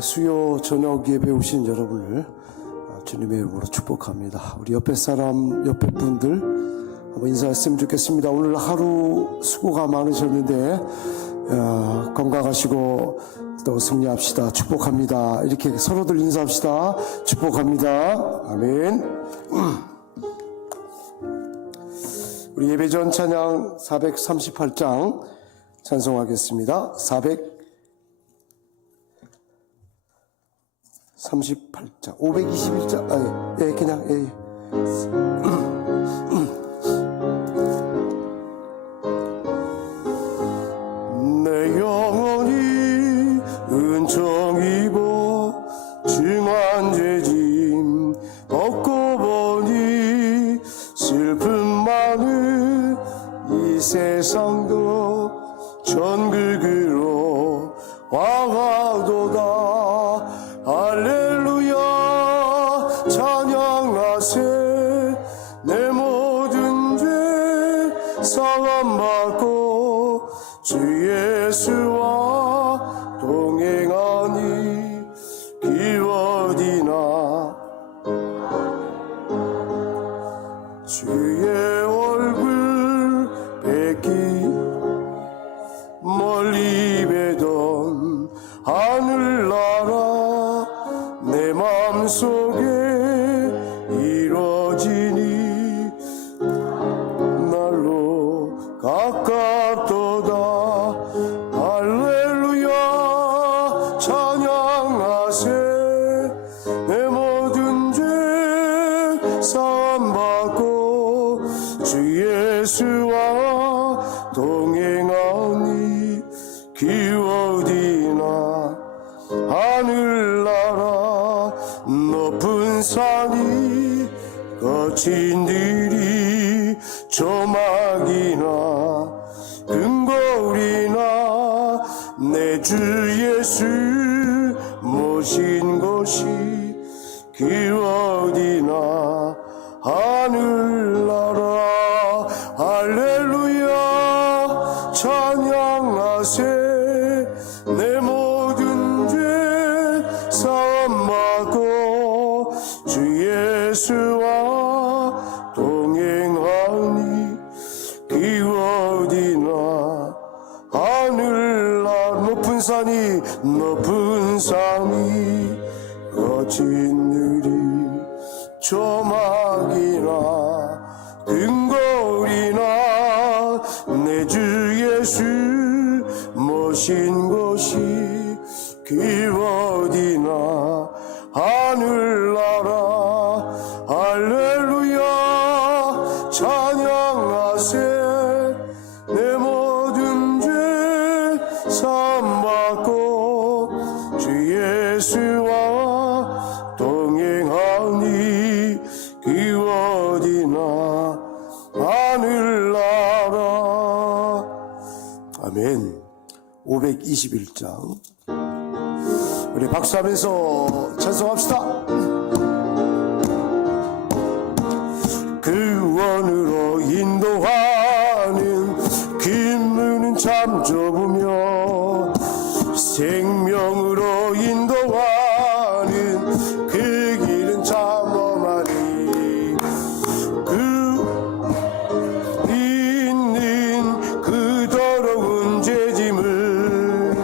수요 저녁 예배 오신 여러분을 주님의 이름으로 축복합니다. 우리 옆에 분들 한번 인사했으면 좋겠습니다. 오늘 하루 수고가 많으셨는데 건강하시고 또 승리합시다. 축복합니다. 이렇게 서로들 인사합시다. 축복합니다. 아멘. 우리 예배전 찬양 438장 찬송하겠습니다. 438장 521장 내 영혼이 은총 입어 중한 죄짐 벗고 보니 슬픔 많은 이 세상도 천국으로 와가도다. 할렐루야 찬양하세. 내 모든 죄 사함받고 주 예수와 동행하니 길 어디나 주의 얼굴 뵙기 멀리 뵈던 하늘나라 내 맘속에 이루어지니 날로 가깝도다. 할렐루야 찬양하세. 내 모든 죄 사함받고 주 예수와 동행하니 길 어디나 하늘나라 높은 산이 거친 들이 조막이나 근거울이나 내 주 예수 모신 곳이 길 어디나 하늘나라. 할렐루야 찬양하세. 내 모든 죄 사함받고 주 예수와 동행하니 길 어디나 하늘나라 높은 산이 거친 들이 조막이나 근거울이나 내 주 예수 모신 곳이 길 어디나 하늘나라. 할렐루야 찬양하세. 내 모든 죄 사함받고 주 예수와 동행하니 길 어디나 하늘나라. 아멘. 521장 우리 박수하면서 찬송합시다. 그 원으로 인도하는 그 문은 참 좁으며 생명으로 인도하는 그 길은 참 험하니 그 있는 그 더러운 죄짐을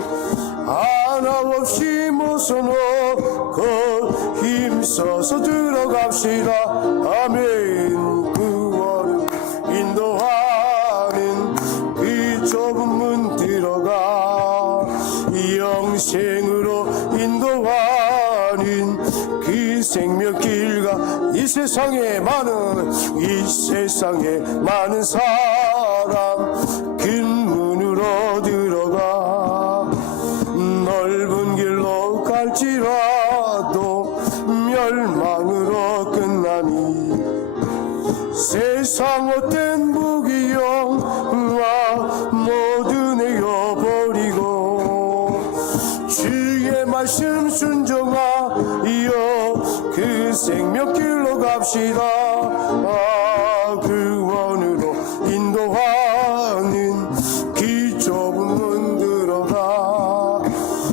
하나 없이 모셔놓고 힘써서 들어갑시다. 아멘. 그 원을 인도하는 그 좁은 문 들어가 영생으로 인도하는 그 생명길과 이 세상에 많은 사람 긴 문으로 들어가 넓은 길로 갈지라도 멸망으로 끝나니 세상 헛된 무기영화 모두 내어버리고 주의 말씀 순종하여 그 생명길로 갑시다. 그 원으로 인도하는 그 좁은 문 들어가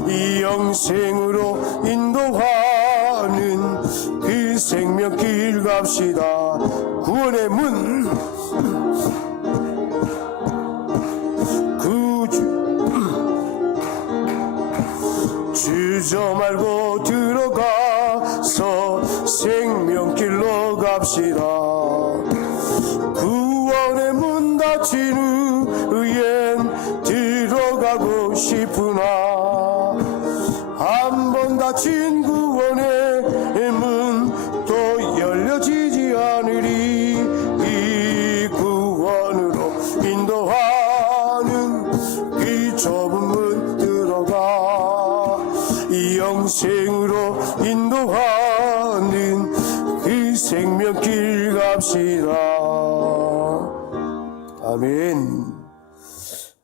이 영생으로 생명으로 인도하는 그 생명길 갑시다. 구원의 문 주저 말고 들어가서 생명길로 갑시다. 구원의 문 닫힌 후엔 들어가고 싶으나 한 번 닫힌 구원의 문 또 열려지지 않으리. 이 구원으로 인도하는 그 좁은 문 들어가 영생으로 인도하는 그 생명길 갑시다. 아멘.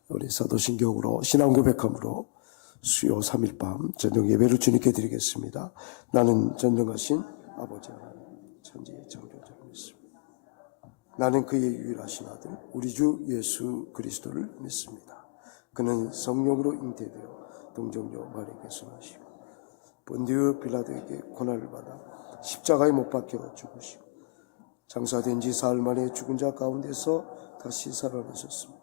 우리 사도신경으로 신앙 고백함으로 수요 3일 밤 저녁 예배를 주님께 드리겠습니다. 나는 전능하신 아버지 하나님 천지의 창조자를 믿습니다. 나는 그의 유일하신 아들 우리 주 예수 그리스도를 믿습니다. 그는 성령으로 잉태되어 동정녀 마리아에게서 나시고 본디오 빌라도에게 고난을 받아 십자가에 못 박혀 죽으시고 장사된 지 사흘 만에 죽은 자 가운데서 다시 살아나셨습니다.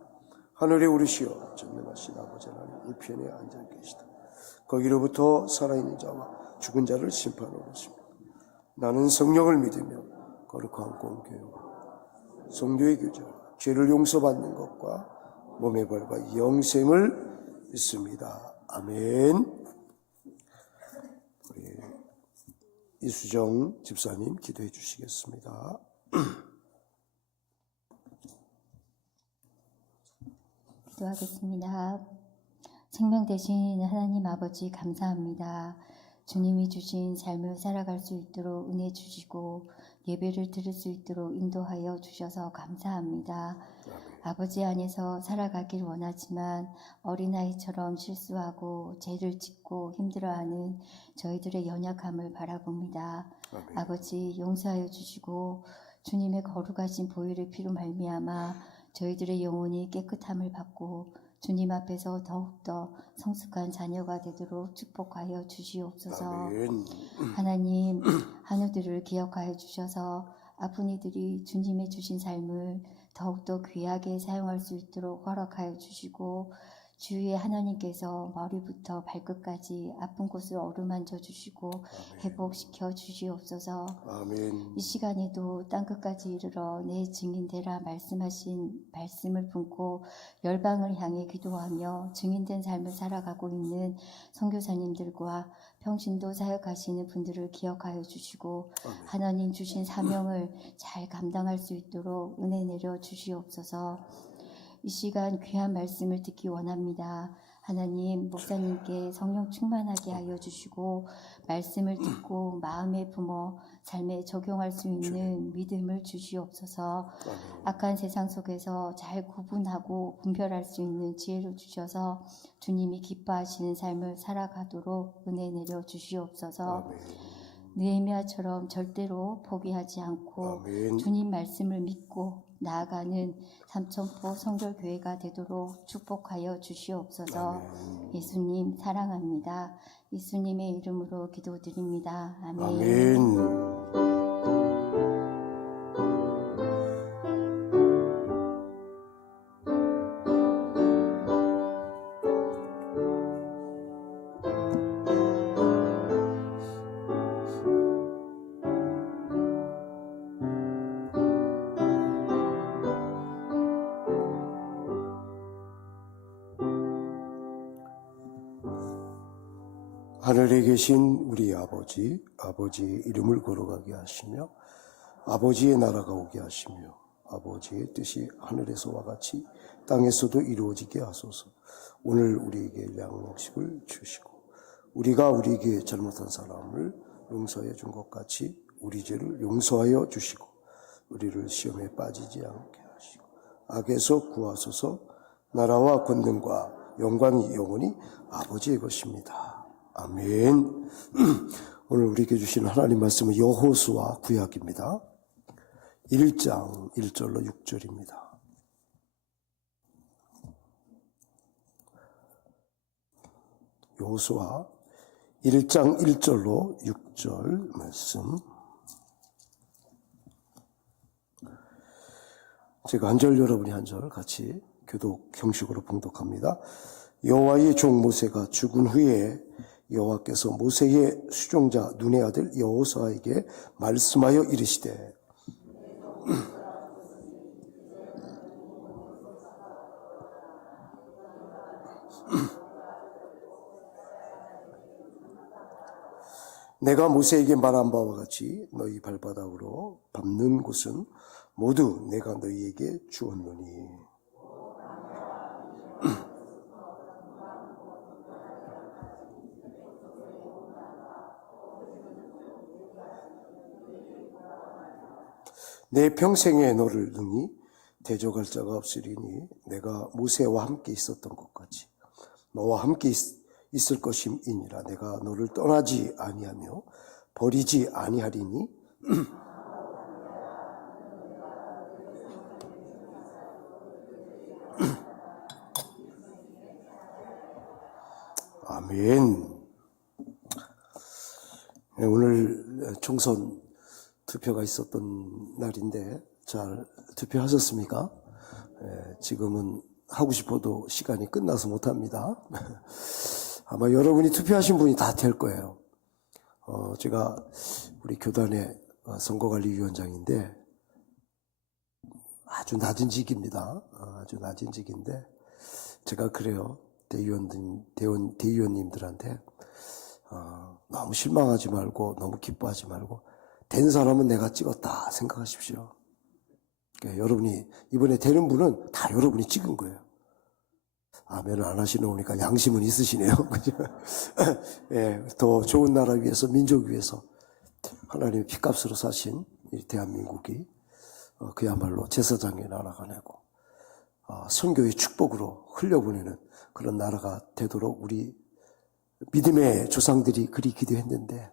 하늘에 오르시어 전능하신 아버지 하나님 우편에 앉아 계시다. 거기로부터 살아있는 자와 죽은 자를 심판하러 오십니다. 나는 성령을 믿으며 거룩한 공교회와 성도의 교제와 죄를 용서받는 것과 몸의 벌과 영생을 믿습니다. 아멘. 우리 이수정 집사님 기도해 주시겠습니다. 기도하겠습니다. 생명 되신 하나님 아버지 감사합니다. 주님이 주신 삶을 살아갈 수 있도록 은혜 주시고 예배를 드릴 수 있도록 인도하여 주셔서 감사합니다. 아버지 안에서 살아가길 원하지만 어린아이처럼 실수하고 죄를 짓고 힘들어하는 저희들의 연약함을 바라봅니다. 아멘. 아버지 용서하여 주시고 주님의 거룩하신 보혈의 피로 말미암아 저희들의 영혼이 깨끗함을 받고 주님 앞에서 더욱더 성숙한 자녀가 되도록 축복하여 주시옵소서. 아멘. 하나님 한우들을 기억하여 주셔서 아픈 이들이 주님의 주신 삶을 더욱더 귀하게 사용할 수 있도록 허락하여 주시고 주위에 하나님께서 머리부터 발끝까지 아픈 곳을 어루만져 주시고 아멘. 회복시켜 주시옵소서. 아멘. 이 시간에도 땅끝까지 이르러 내 증인되라 말씀하신 말씀을 품고 열방을 향해 기도하며 증인된 삶을 살아가고 있는 선교사님들과 평신도 사역하시는 분들을 기억하여 주시고 아멘. 하나님 주신 사명을 잘 감당할 수 있도록 은혜 내려 주시옵소서. 이 시간 귀한 말씀을 듣기 원합니다. 하나님 목사님께 성령 충만하게 하여 주시고 말씀을 듣고 마음에 품어 삶에 적용할 수 있는 믿음을 주시옵소서. 악한 세상 속에서 잘 구분하고 분별할 수 있는 지혜를 주셔서 주님이 기뻐하시는 삶을 살아가도록 은혜 내려 주시옵소서. 느헤미야처럼 절대로 포기하지 않고 아멘. 주님 말씀을 믿고 나아가는 삼천포 성결교회가 되도록 축복하여 주시옵소서. 아멘. 예수님 사랑합니다. 예수님의 이름으로 기도드립니다. 아멘. 아멘. 하늘에 계신 우리 아버지, 아버지의 이름을 걸어가게 하시며 아버지의 나라가 오게 하시며 아버지의 뜻이 하늘에서와 같이 땅에서도 이루어지게 하소서. 오늘 우리에게 양식을 주시고 우리가 우리에게 잘못한 사람을 용서해 준 것 같이 우리 죄를 용서하여 주시고 우리를 시험에 빠지지 않게 하시고 악에서 구하소서. 나라와 권능과 영광이 영원히 아버지의 것입니다. 아멘. 오늘 우리에게 주신 하나님 말씀은 여호수아 구약입니다. 1장 1절로 6절입니다. 여호수아 1장 1절로 6절 말씀. 제가 한 절, 여러분이 한 절 같이 교독 형식으로 봉독합니다. 여호와의 종 모세가 죽은 후에 여호와께서 모세의 수종자 눈의 아들 여호수아에게 말씀하여 이르시되 내가 모세에게 말한 바와 같이 너희 발바닥으로 밟는 곳은 모두 내가 너희에게 주었노니 내 평생에 너를 능히 대적할 자가 없으리니 내가 모세와 함께 있었던 것 같이 너와 함께 있을 것임이니라. 내가 너를 떠나지 아니하며 버리지 아니하리니 아멘. 오늘 총선 투표가 있었던 날인데 잘 투표하셨습니까? 지금은 하고 싶어도 시간이 끝나서 못합니다. 아마 여러분이 투표하신 분이 다 될 거예요. 제가 우리 교단의 선거관리위원장인데 아주 낮은 직입니다. 아주 낮은 직인데 제가 그래요. 대의원님들한테 너무 실망하지 말고 너무 기뻐하지 말고 된 사람은 내가 찍었다 생각하십시오. 그러니까 여러분이 이번에 되는 분은 다 여러분이 찍은 거예요. 아멘을 안 하시는 오니까 양심은 있으시네요. 그죠? 예, 더 좋은 나라 위해서 민족 위해서 하나님의 피값으로 사신 이 대한민국이 그야말로 제사장의 나라가 되고 선교의 축복으로 흘려보내는 그런 나라가 되도록 우리 믿음의 조상들이 그리 기도했는데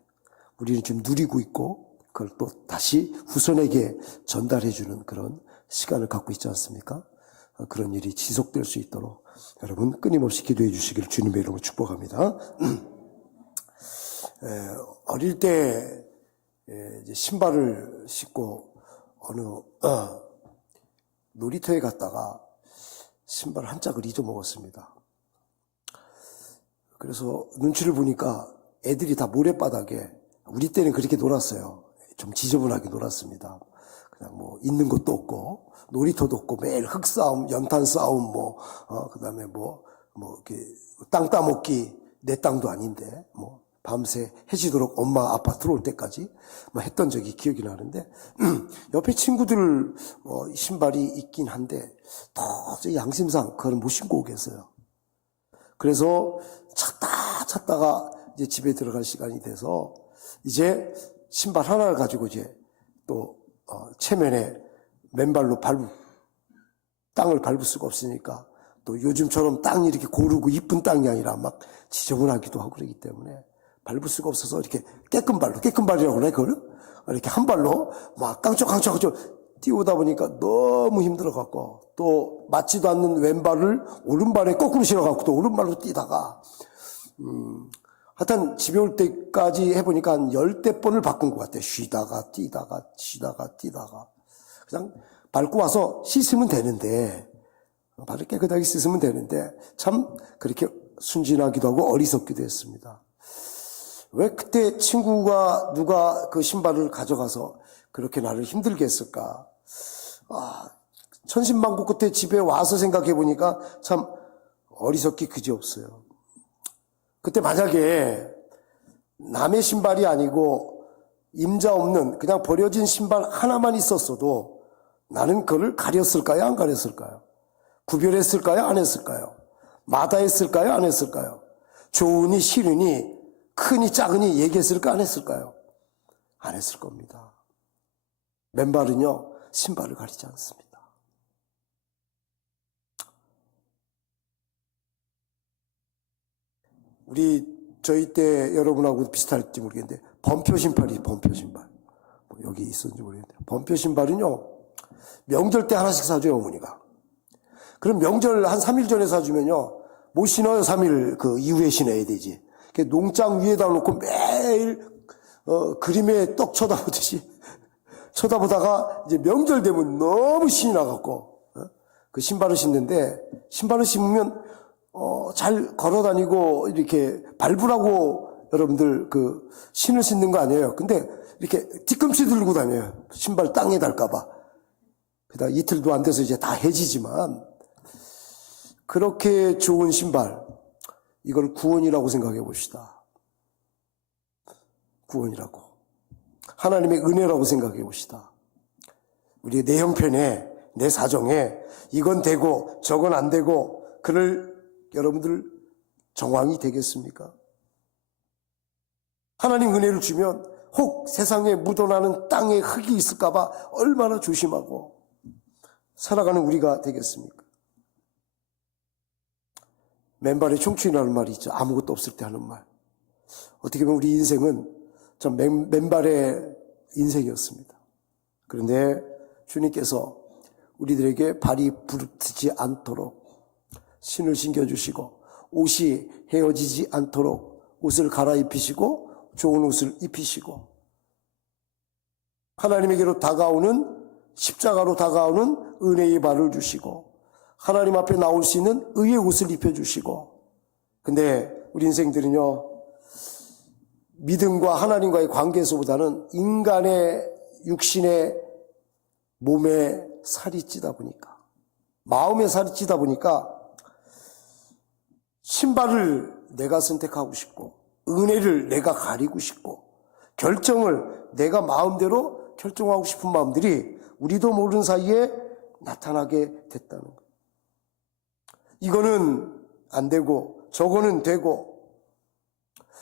우리는 지금 누리고 있고 그걸 또 다시 후손에게 전달해주는 그런 시간을 갖고 있지 않습니까? 그런 일이 지속될 수 있도록 여러분 끊임없이 기도해 주시기를 주님의 이름으로 축복합니다. 어릴 때 이제 신발을 신고 어느 놀이터에 갔다가 신발 한 짝을 잊어먹었습니다. 그래서 눈치를 보니까 애들이 다 모래바닥에 우리 때는 그렇게 놀았어요. 좀 지저분하게 놀았습니다. 그냥 뭐 있는 것도 없고 놀이터도 없고 매일 흙싸움, 연탄 싸움 그다음에 이렇게 땅 따먹기 내 땅도 아닌데 밤새 해지도록 엄마 아빠 들어올 때까지 했던 적이 기억이 나는데 옆에 친구들 신발이 있긴 한데 도저히 양심상 그걸 못 신고 오겠어요. 그래서 찾다가 이제 집에 들어갈 시간이 돼서 이제 신발 하나를 가지고 이제 또 체면에 맨발로 땅을 밟을 수가 없으니까 또 요즘처럼 땅이 이렇게 고르고 이쁜 땅이 아니라 막 지저분하기도 하고 그러기 때문에 밟을 수가 없어서 이렇게 깨끗발이라고 그래 그걸 이렇게 한 발로 막 깡총깡총 뛰어오다 보니까 너무 힘들어갖고 또 맞지도 않는 왼발을 오른발에 거꾸로 실어갖고 또 오른발로 뛰다가 하여튼 집에 올 때까지 해보니까 한 10대 번을 바꾼 것 같아요. 쉬다가 뛰다가 그냥 밟고 와서 씻으면 되는데 발을 깨끗하게 씻으면 되는데 참 그렇게 순진하기도 하고 어리석기도 했습니다. 왜 그때 친구가 누가 그 신발을 가져가서 그렇게 나를 힘들게 했을까? 천신만고 끝에 집에 와서 생각해 보니까 참 어리석기 그지없어요. 그때 만약에 남의 신발이 아니고 임자 없는 그냥 버려진 신발 하나만 있었어도 나는 그를 가렸을까요? 안 가렸을까요? 구별했을까요? 안 했을까요? 마다했을까요? 안 했을까요? 좋으니 싫으니 크니 작으니 얘기했을까? 안 했을까요? 안 했을 겁니다. 맨발은요 신발을 가리지 않습니다. 저희 때 여러분하고 비슷할지 모르겠는데 범표 신발이 범표 신발 여기 있었는지 모르겠는데 범표 신발은요 명절 때 하나씩 사줘요 어머니가. 그럼 명절 한 3일 전에 사주면요 못 신어요. 3일 그 이후에 신어야 되지. 농장 위에다 놓고 매일 그림에 떡 쳐다보듯이 쳐다보다가 이제 명절 되면 너무 신이 나갖고 그 신발을 신는데, 신발을 신으면 잘 걸어다니고 이렇게 밟으라고 여러분들 그 신을 신는 거 아니에요. 근데 이렇게 뒤꿈치 들고 다녀요. 신발 땅에 닿을까봐. 그다 이틀도 안 돼서 이제 다 해지지만, 그렇게 좋은 신발, 이걸 구원이라고 생각해 봅시다. 구원이라고. 하나님의 은혜라고 생각해 봅시다. 우리의 내 형편에, 내 사정에 이건 되고 저건 안 되고 그럴 여러분들 정황이 되겠습니까? 하나님 은혜를 주면 혹 세상에 묻어나는 땅에 흙이 있을까봐 얼마나 조심하고 살아가는 우리가 되겠습니까? 맨발의 청춘이라는 말이 있죠. 아무것도 없을 때 하는 말. 어떻게 보면 우리 인생은 참 맨발의 인생이었습니다. 그런데 주님께서 우리들에게 발이 부르트지 않도록 신을 신겨주시고, 옷이 헤어지지 않도록 옷을 갈아입히시고 좋은 옷을 입히시고, 하나님에게로 다가오는, 십자가로 다가오는 은혜의 발을 주시고, 하나님 앞에 나올 수 있는 의의 옷을 입혀주시고. 근데 우리 인생들은요, 믿음과 하나님과의 관계에서보다는 인간의 육신의 몸에 살이 찌다 보니까, 마음에 살이 찌다 보니까 신발을 내가 선택하고 싶고, 은혜를 내가 가리고 싶고, 결정을 내가 마음대로 결정하고 싶은 마음들이 우리도 모르는 사이에 나타나게 됐다는 거예요. 이거는 안 되고 저거는 되고,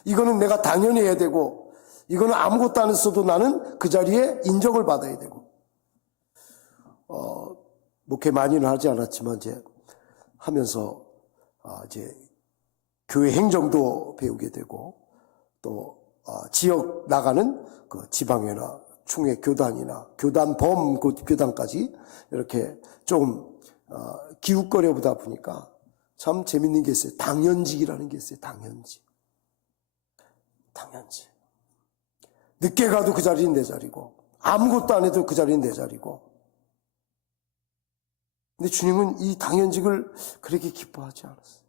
이거는 내가 당연히 해야 되고, 이거는 아무것도 안 했어도 나는 그 자리에 인정을 받아야 되고. 목회 많이는 하지 않았지만 이제 하면서 이제 교회 행정도 배우게 되고, 또 지역 나가는 그 지방회나 총회 교단이나 교단범 교단까지 이렇게 좀 기웃거려 보다 보니까 참 재밌는 게 있어요. 당연직이라는 게 있어요. 당연직. 늦게 가도 그 자리는 내 자리고, 아무것도 안 해도 그 자리는 내 자리고. 근데 주님은 이 당연직을 그렇게 기뻐하지 않았어요.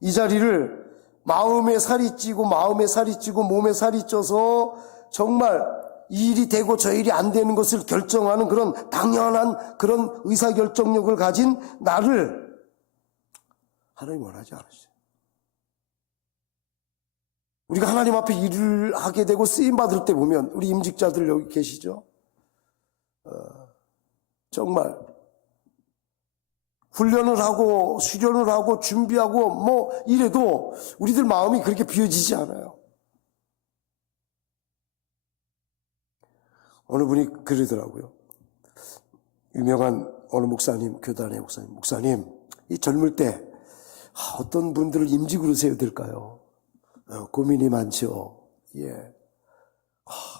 이 자리를 마음에 살이 찌고 몸에 살이 쪄서 정말 이 일이 되고 저 일이 안 되는 것을 결정하는 그런 당연한 그런 의사결정력을 가진 나를 하나님 원하지 않으셨어요. 우리가 하나님 앞에 일을 하게 되고 쓰임받을 때 보면, 우리 임직자들 여기 계시죠? 정말 훈련을 하고 수련을 하고 준비하고 뭐 이래도 우리들 마음이 그렇게 비워지지 않아요. 어느 분이 그러더라고요. 유명한 어느 목사님, 교단의 목사님, 이 젊을 때 어떤 분들을 임직으로 세워야 될까요? 고민이 많죠. 예.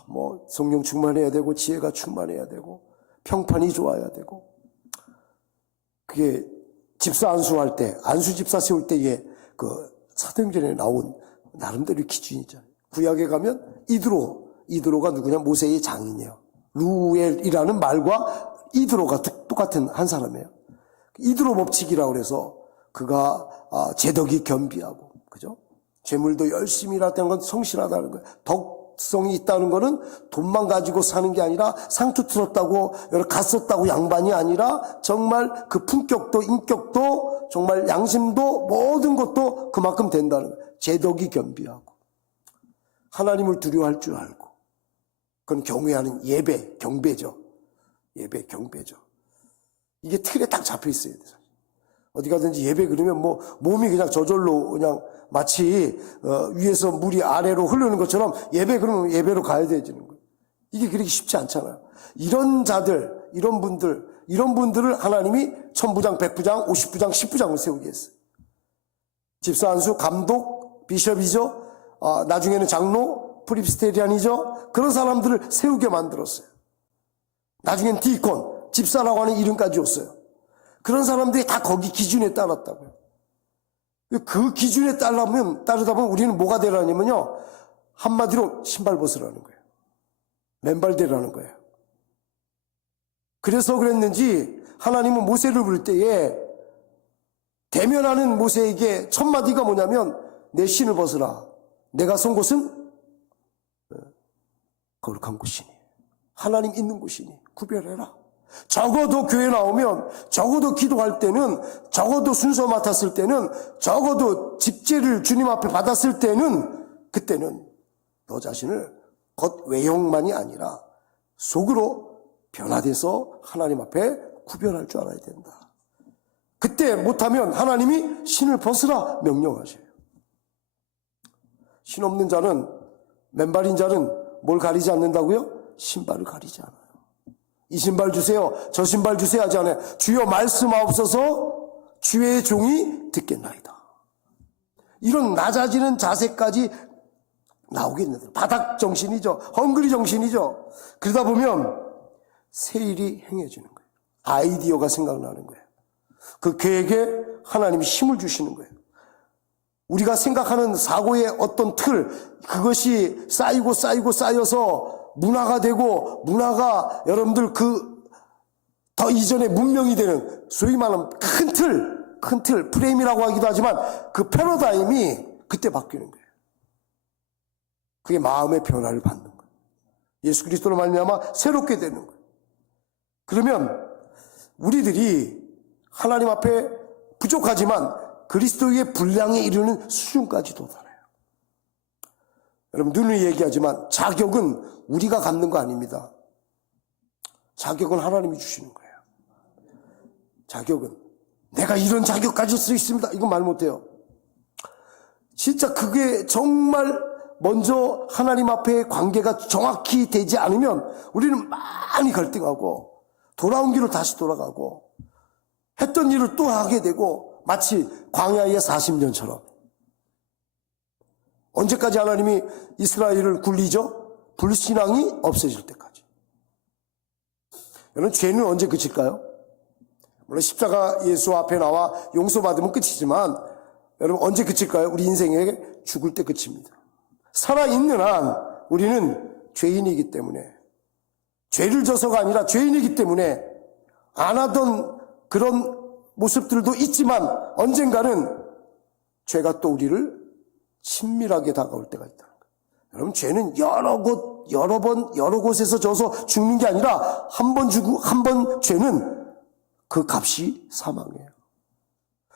뭐 성령 충만해야 되고, 지혜가 충만해야 되고, 평판이 좋아야 되고. 그게 집사 안수할 때, 안수 집사 세울 때에 그 사도행전에 나온 나름대로 기준이 있잖아요. 구약에 가면 이드로가 누구냐? 모세의 장인이에요. 루엘이라는 말과 이드로가 똑같은 한 사람이에요. 이드로 법칙이라고 그래서 그가 제덕이 겸비하고, 그죠? 재물도 열심히 일하다는 건 성실하다는 거예요. 덕성이 있다는 거는 돈만 가지고 사는 게 아니라 상투 틀었다고 여러 갔었다고 양반이 아니라 정말 그 품격도 인격도 정말 양심도 모든 것도 그만큼 된다는 거예요. 제덕이 겸비하고 하나님을 두려워할 줄 알고, 그건 경외하는 예배, 경배죠. 예배, 경배죠. 이게 틀에 딱 잡혀 있어야 돼요. 어디 가든지 예배 그러면 뭐 몸이 그냥 저절로 그냥 마치 위에서 물이 아래로 흐르는 것처럼 예배 그러면 예배로 가야 되지는 거예요. 이게 그렇게 쉽지 않잖아요. 이런 자들, 이런 분들을 하나님이 1000부장, 100부장, 50부장, 10부장을 세우게 했어요. 집사 안수, 감독, 비숍이죠. 나중에는 장로, 프리스테리안이죠. 그런 사람들을 세우게 만들었어요. 나중엔 디콘, 집사라고 하는 이름까지 줬어요. 그런 사람들이 다 거기 기준에 따랐다고요. 그 기준에 따르다 보면 우리는 뭐가 되라냐면요. 한마디로 신발 벗으라는 거예요. 맨발 되라는 거예요. 그래서 그랬는지 하나님은 모세를 부를 때에 대면하는 모세에게 첫 마디가 뭐냐면 내 신을 벗으라. 내가 선 곳은 거룩한 곳이니 하나님 있는 곳이니 구별해라. 적어도 교회 나오면, 적어도 기도할 때는, 적어도 순서 맡았을 때는, 적어도 집제를 주님 앞에 받았을 때는, 그때는 너 자신을 겉 외형만이 아니라 속으로 변화돼서 하나님 앞에 구별할 줄 알아야 된다. 그때 못하면 하나님이 신을 벗으라 명령하셔요. 신 없는 자는, 맨발인 자는 뭘 가리지 않는다고요? 신발을 가리지 않아요. 이 신발 주세요, 저 신발 주세요 하지 않아요. 주여 말씀하옵소서 주의 종이 듣겠나이다. 이런 낮아지는 자세까지 나오겠는데 바닥 정신이죠. 헝그리 정신이죠. 그러다 보면 새 일이 행해지는 거예요. 아이디어가 생각나는 거예요. 그 계획에 하나님이 힘을 주시는 거예요. 우리가 생각하는 사고의 어떤 틀, 그것이 쌓여서 문화가 되고, 문화가 여러분들 더 이전에 문명이 되는 소위 말하는 큰 틀, 프레임이라고 하기도 하지만 그 패러다임이 그때 바뀌는 거예요. 그게 마음의 변화를 받는 거예요. 예수 그리스도로 말미암아 새롭게 되는 거예요. 그러면 우리들이 하나님 앞에 부족하지만 그리스도의 분량에 이르는 수준까지 도달해요. 여러분 눈을 얘기하지만 자격은 우리가 갖는 거 아닙니다. 자격은 하나님이 주시는 거예요. 자격은 내가 이런 자격 가질 수 있습니다. 이건 말 못해요. 진짜 그게 정말 먼저 하나님 앞에 관계가 정확히 되지 않으면 우리는 많이 갈등하고 돌아온 길로 다시 돌아가고 했던 일을 또 하게 되고 마치 광야의 40년처럼. 언제까지 하나님이 이스라엘을 굴리죠? 불신앙이 없어질 때까지. 여러분 죄는 언제 그칠까요? 물론 십자가 예수 앞에 나와 용서받으면 끝이지만 여러분 언제 그칠까요? 우리 인생에 죽을 때 그칩니다. 살아있는 한 우리는 죄인이기 때문에, 죄를 져서가 아니라 죄인이기 때문에 안 하던 그런 모습들도 있지만 언젠가는 죄가 또 우리를 친밀하게 다가올 때가 있다는 거예요. 여러분 죄는 여러 곳에서 져서 죽는 게 아니라 한 번 죄는 그 값이 사망이에요.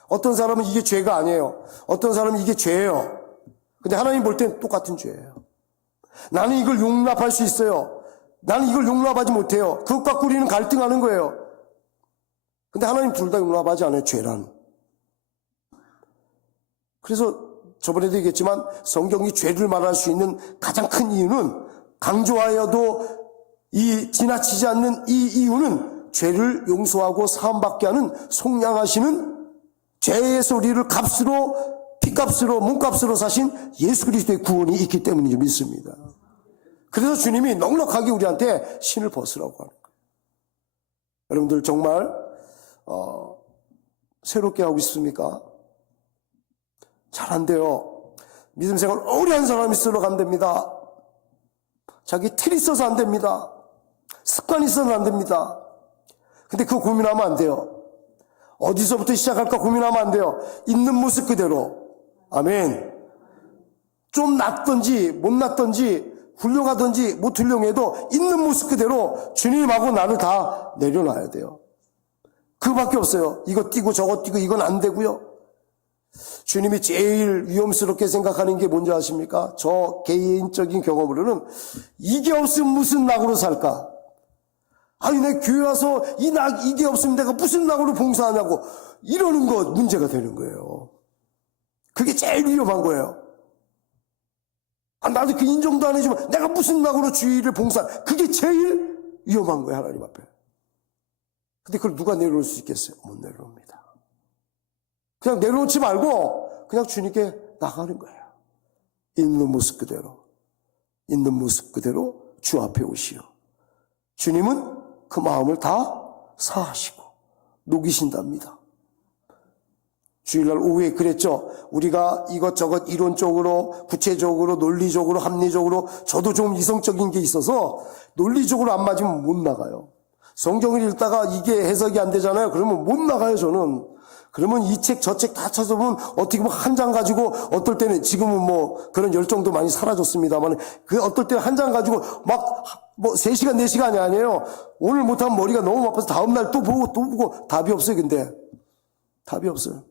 어떤 사람은 이게 죄가 아니에요. 어떤 사람은 이게 죄예요. 근데 하나님 볼 땐 똑같은 죄예요. 나는 이걸 용납할 수 있어요. 나는 이걸 용납하지 못해요. 그것 갖고 우리는 갈등하는 거예요. 근데 하나님 둘 다 용납하지 않아요. 죄란. 그래서 저번에도 얘기했지만 성경이 죄를 말할 수 있는 가장 큰 이유는 강조하여도 지나치지 않는 이 이유는 죄를 용서하고 사함받게 하는 속량하시는 죄에서 우리를 피값으로 몸값으로 사신 예수 그리스도의 구원이 있기 때문이죠. 믿습니다. 그래서 주님이 넉넉하게 우리한테 신을 벗으라고 하는 거예요. 여러분들 정말 새롭게 하고 있습니까? 잘 안 돼요. 믿음 생활 오래 한 사람이 있어서 안 됩니다. 자기 틀이 있어서 안 됩니다. 습관이 있어서 안 됩니다. 근데 그거 고민하면 안 돼요. 어디서부터 시작할까 고민하면 안 돼요. 있는 모습 그대로. 아멘. 좀 낫던지 못 낫던지 훌륭하던지 못 훌륭해도 있는 모습 그대로 주님하고 나를 다 내려놔야 돼요. 그거밖에 없어요. 이거 띄고 저거 띄고 이건 안 되고요. 주님이 제일 위험스럽게 생각하는 게 뭔지 아십니까? 저 개인적인 경험으로는 이게 없으면 무슨 낙으로 살까? 아니 내 교회 와서 이게 없으면 내가 무슨 낙으로 봉사하냐고 이러는 거 문제가 되는 거예요. 그게 제일 위험한 거예요. 나도 그 인정도 안 해주면 내가 무슨 낙으로 주의를 그게 제일 위험한 거예요. 하나님 앞에. 근데 그걸 누가 내려놓을 수 있겠어요? 못 내려놓습니다. 그냥 내려놓지 말고 그냥 주님께 나가는 거예요. 있는 모습 그대로 주 앞에 오시오. 주님은 그 마음을 다 사하시고 녹이신답니다. 주일날 오후에 그랬죠. 우리가 이것저것 이론적으로, 구체적으로, 논리적으로, 합리적으로, 저도 좀 이성적인 게 있어서 논리적으로 안 맞으면 못 나가요. 성경을 읽다가 이게 해석이 안 되잖아요. 그러면 못 나가요, 저는. 그러면 이 책, 저 책 다 찾아보면 어떻게 보면 한 장 가지고 어떨 때는 지금은 뭐 그런 열정도 많이 사라졌습니다만 그 어떨 때는 한 장 가지고 막 뭐 3시간, 4시간이 아니에요. 오늘 못하면 머리가 너무 아파서 다음날 또 보고 답이 없어요, 근데. 답이 없어요.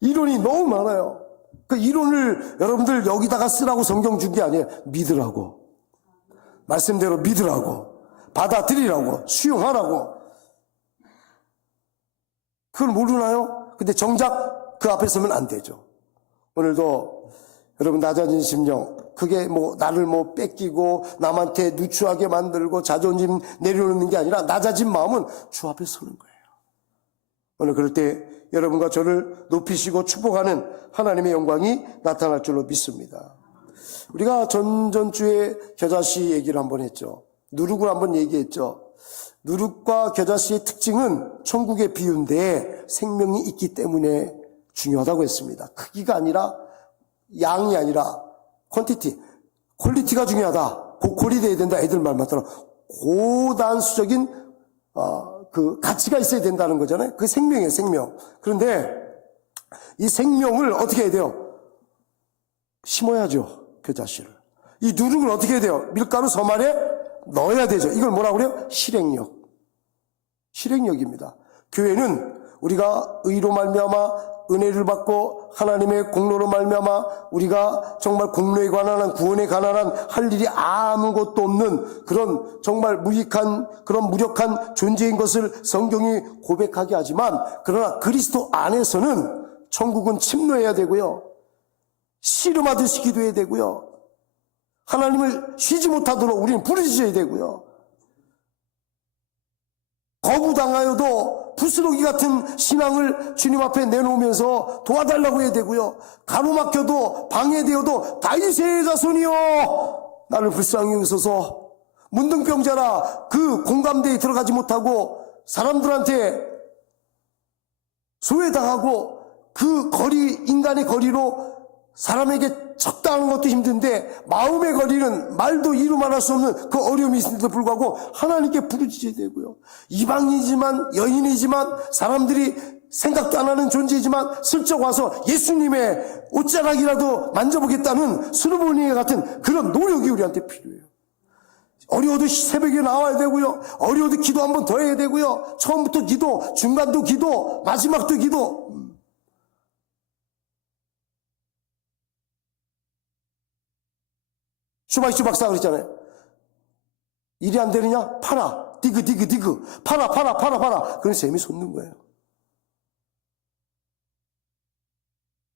이론이 너무 많아요. 그 이론을 여러분들 여기다가 쓰라고 성경 준 게 아니에요. 믿으라고. 말씀대로 믿으라고. 받아들이라고. 수용하라고. 그걸 모르나요? 근데 정작 그 앞에 서면 안 되죠. 오늘도 여러분 낮아진 심령, 그게 뭐 나를 뭐 뺏기고 남한테 누추하게 만들고 자존심 내려놓는 게 아니라 낮아진 마음은 주 앞에 서는 거예요. 오늘 그럴 때 여러분과 저를 높이시고 축복하는 하나님의 영광이 나타날 줄로 믿습니다. 우리가 전주에 겨자씨 얘기를 한번 했죠. 누룩을 한번 얘기했죠. 누룩과 겨자씨의 특징은 천국의 비유인데 생명이 있기 때문에 중요하다고 했습니다. 크기가 아니라 양이 아니라 퀄리티가 중요하다. 고퀄이 돼야 된다. 애들 말 맞더라. 고단수적인 그 가치가 있어야 된다는 거잖아요. 그게 생명이에요, 생명. 그런데 이 생명을 어떻게 해야 돼요? 심어야죠, 겨자씨를. 이 누룩을 어떻게 해야 돼요? 밀가루 섬 안에 넣어야 되죠. 이걸 뭐라고 그래요? 실행력입니다. 교회는 우리가 의로 말미암아 은혜를 받고 하나님의 공로로 말미암아 우리가 정말 공로에 관한 구원에 관한 할 일이 아무것도 없는 그런 정말 무익한 그런 무력한 존재인 것을 성경이 고백하게 하지만 그러나 그리스도 안에서는 천국은 침노해야 되고요. 씨름하듯이 기도해야 되고요. 하나님을 쉬지 못하도록 우리는 부르짖어야 되고요. 거부당하여도 부스러기 같은 신앙을 주님 앞에 내놓으면서 도와달라고 해야 되고요. 가로막혀도 방해되어도 다윗의 자손이여 나를 불쌍히 여기소서. 문둥병자라 그 공감대에 들어가지 못하고 사람들한테 소외당하고 그 거리 인간의 거리로 사람에게 적당한 것도 힘든데 마음의 거리는 말도 이루 말할 수 없는 그 어려움이 있음에도 불구하고 하나님께 부르짖어야 되고요. 이방인이지만 여인이지만 사람들이 생각도 안 하는 존재이지만 슬쩍 와서 예수님의 옷자락이라도 만져보겠다는 수르보니 같은 그런 노력이 우리한테 필요해요. 어려워도 새벽에 나와야 되고요. 어려워도 기도 한 번 더 해야 되고요. 처음부터 기도, 중간도 기도, 마지막도 기도. 슈바이슈 박사가 그랬잖아요. 일이 안 되느냐? 팔아. 디그. 팔아. 그런 셈이 솟는 거예요.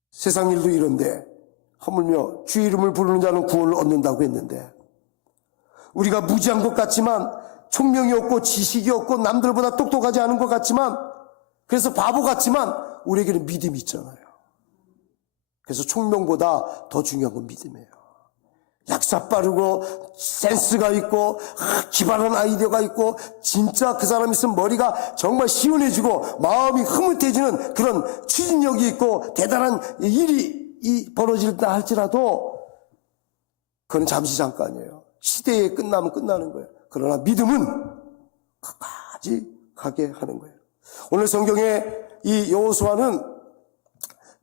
세상 일도 이런데 하물며 주 이름을 부르는 자는 구원을 얻는다고 했는데 우리가 무지한 것 같지만 총명이 없고 지식이 없고 남들보다 똑똑하지 않은 것 같지만 그래서 바보 같지만 우리에게는 믿음이 있잖아요. 그래서 총명보다 더 중요한 건 믿음이에요. 약사 빠르고 센스가 있고 기발한 아이디어가 있고 진짜 그 사람 있으면 머리가 정말 시원해지고 마음이 흐뭇해지는 그런 추진력이 있고 대단한 일이 벌어질다 할지라도 그건 잠시 잠깐이에요. 시대에 끝나면 끝나는 거예요. 그러나 믿음은 끝까지 가게 하는 거예요. 오늘 성경에 이 여호수아는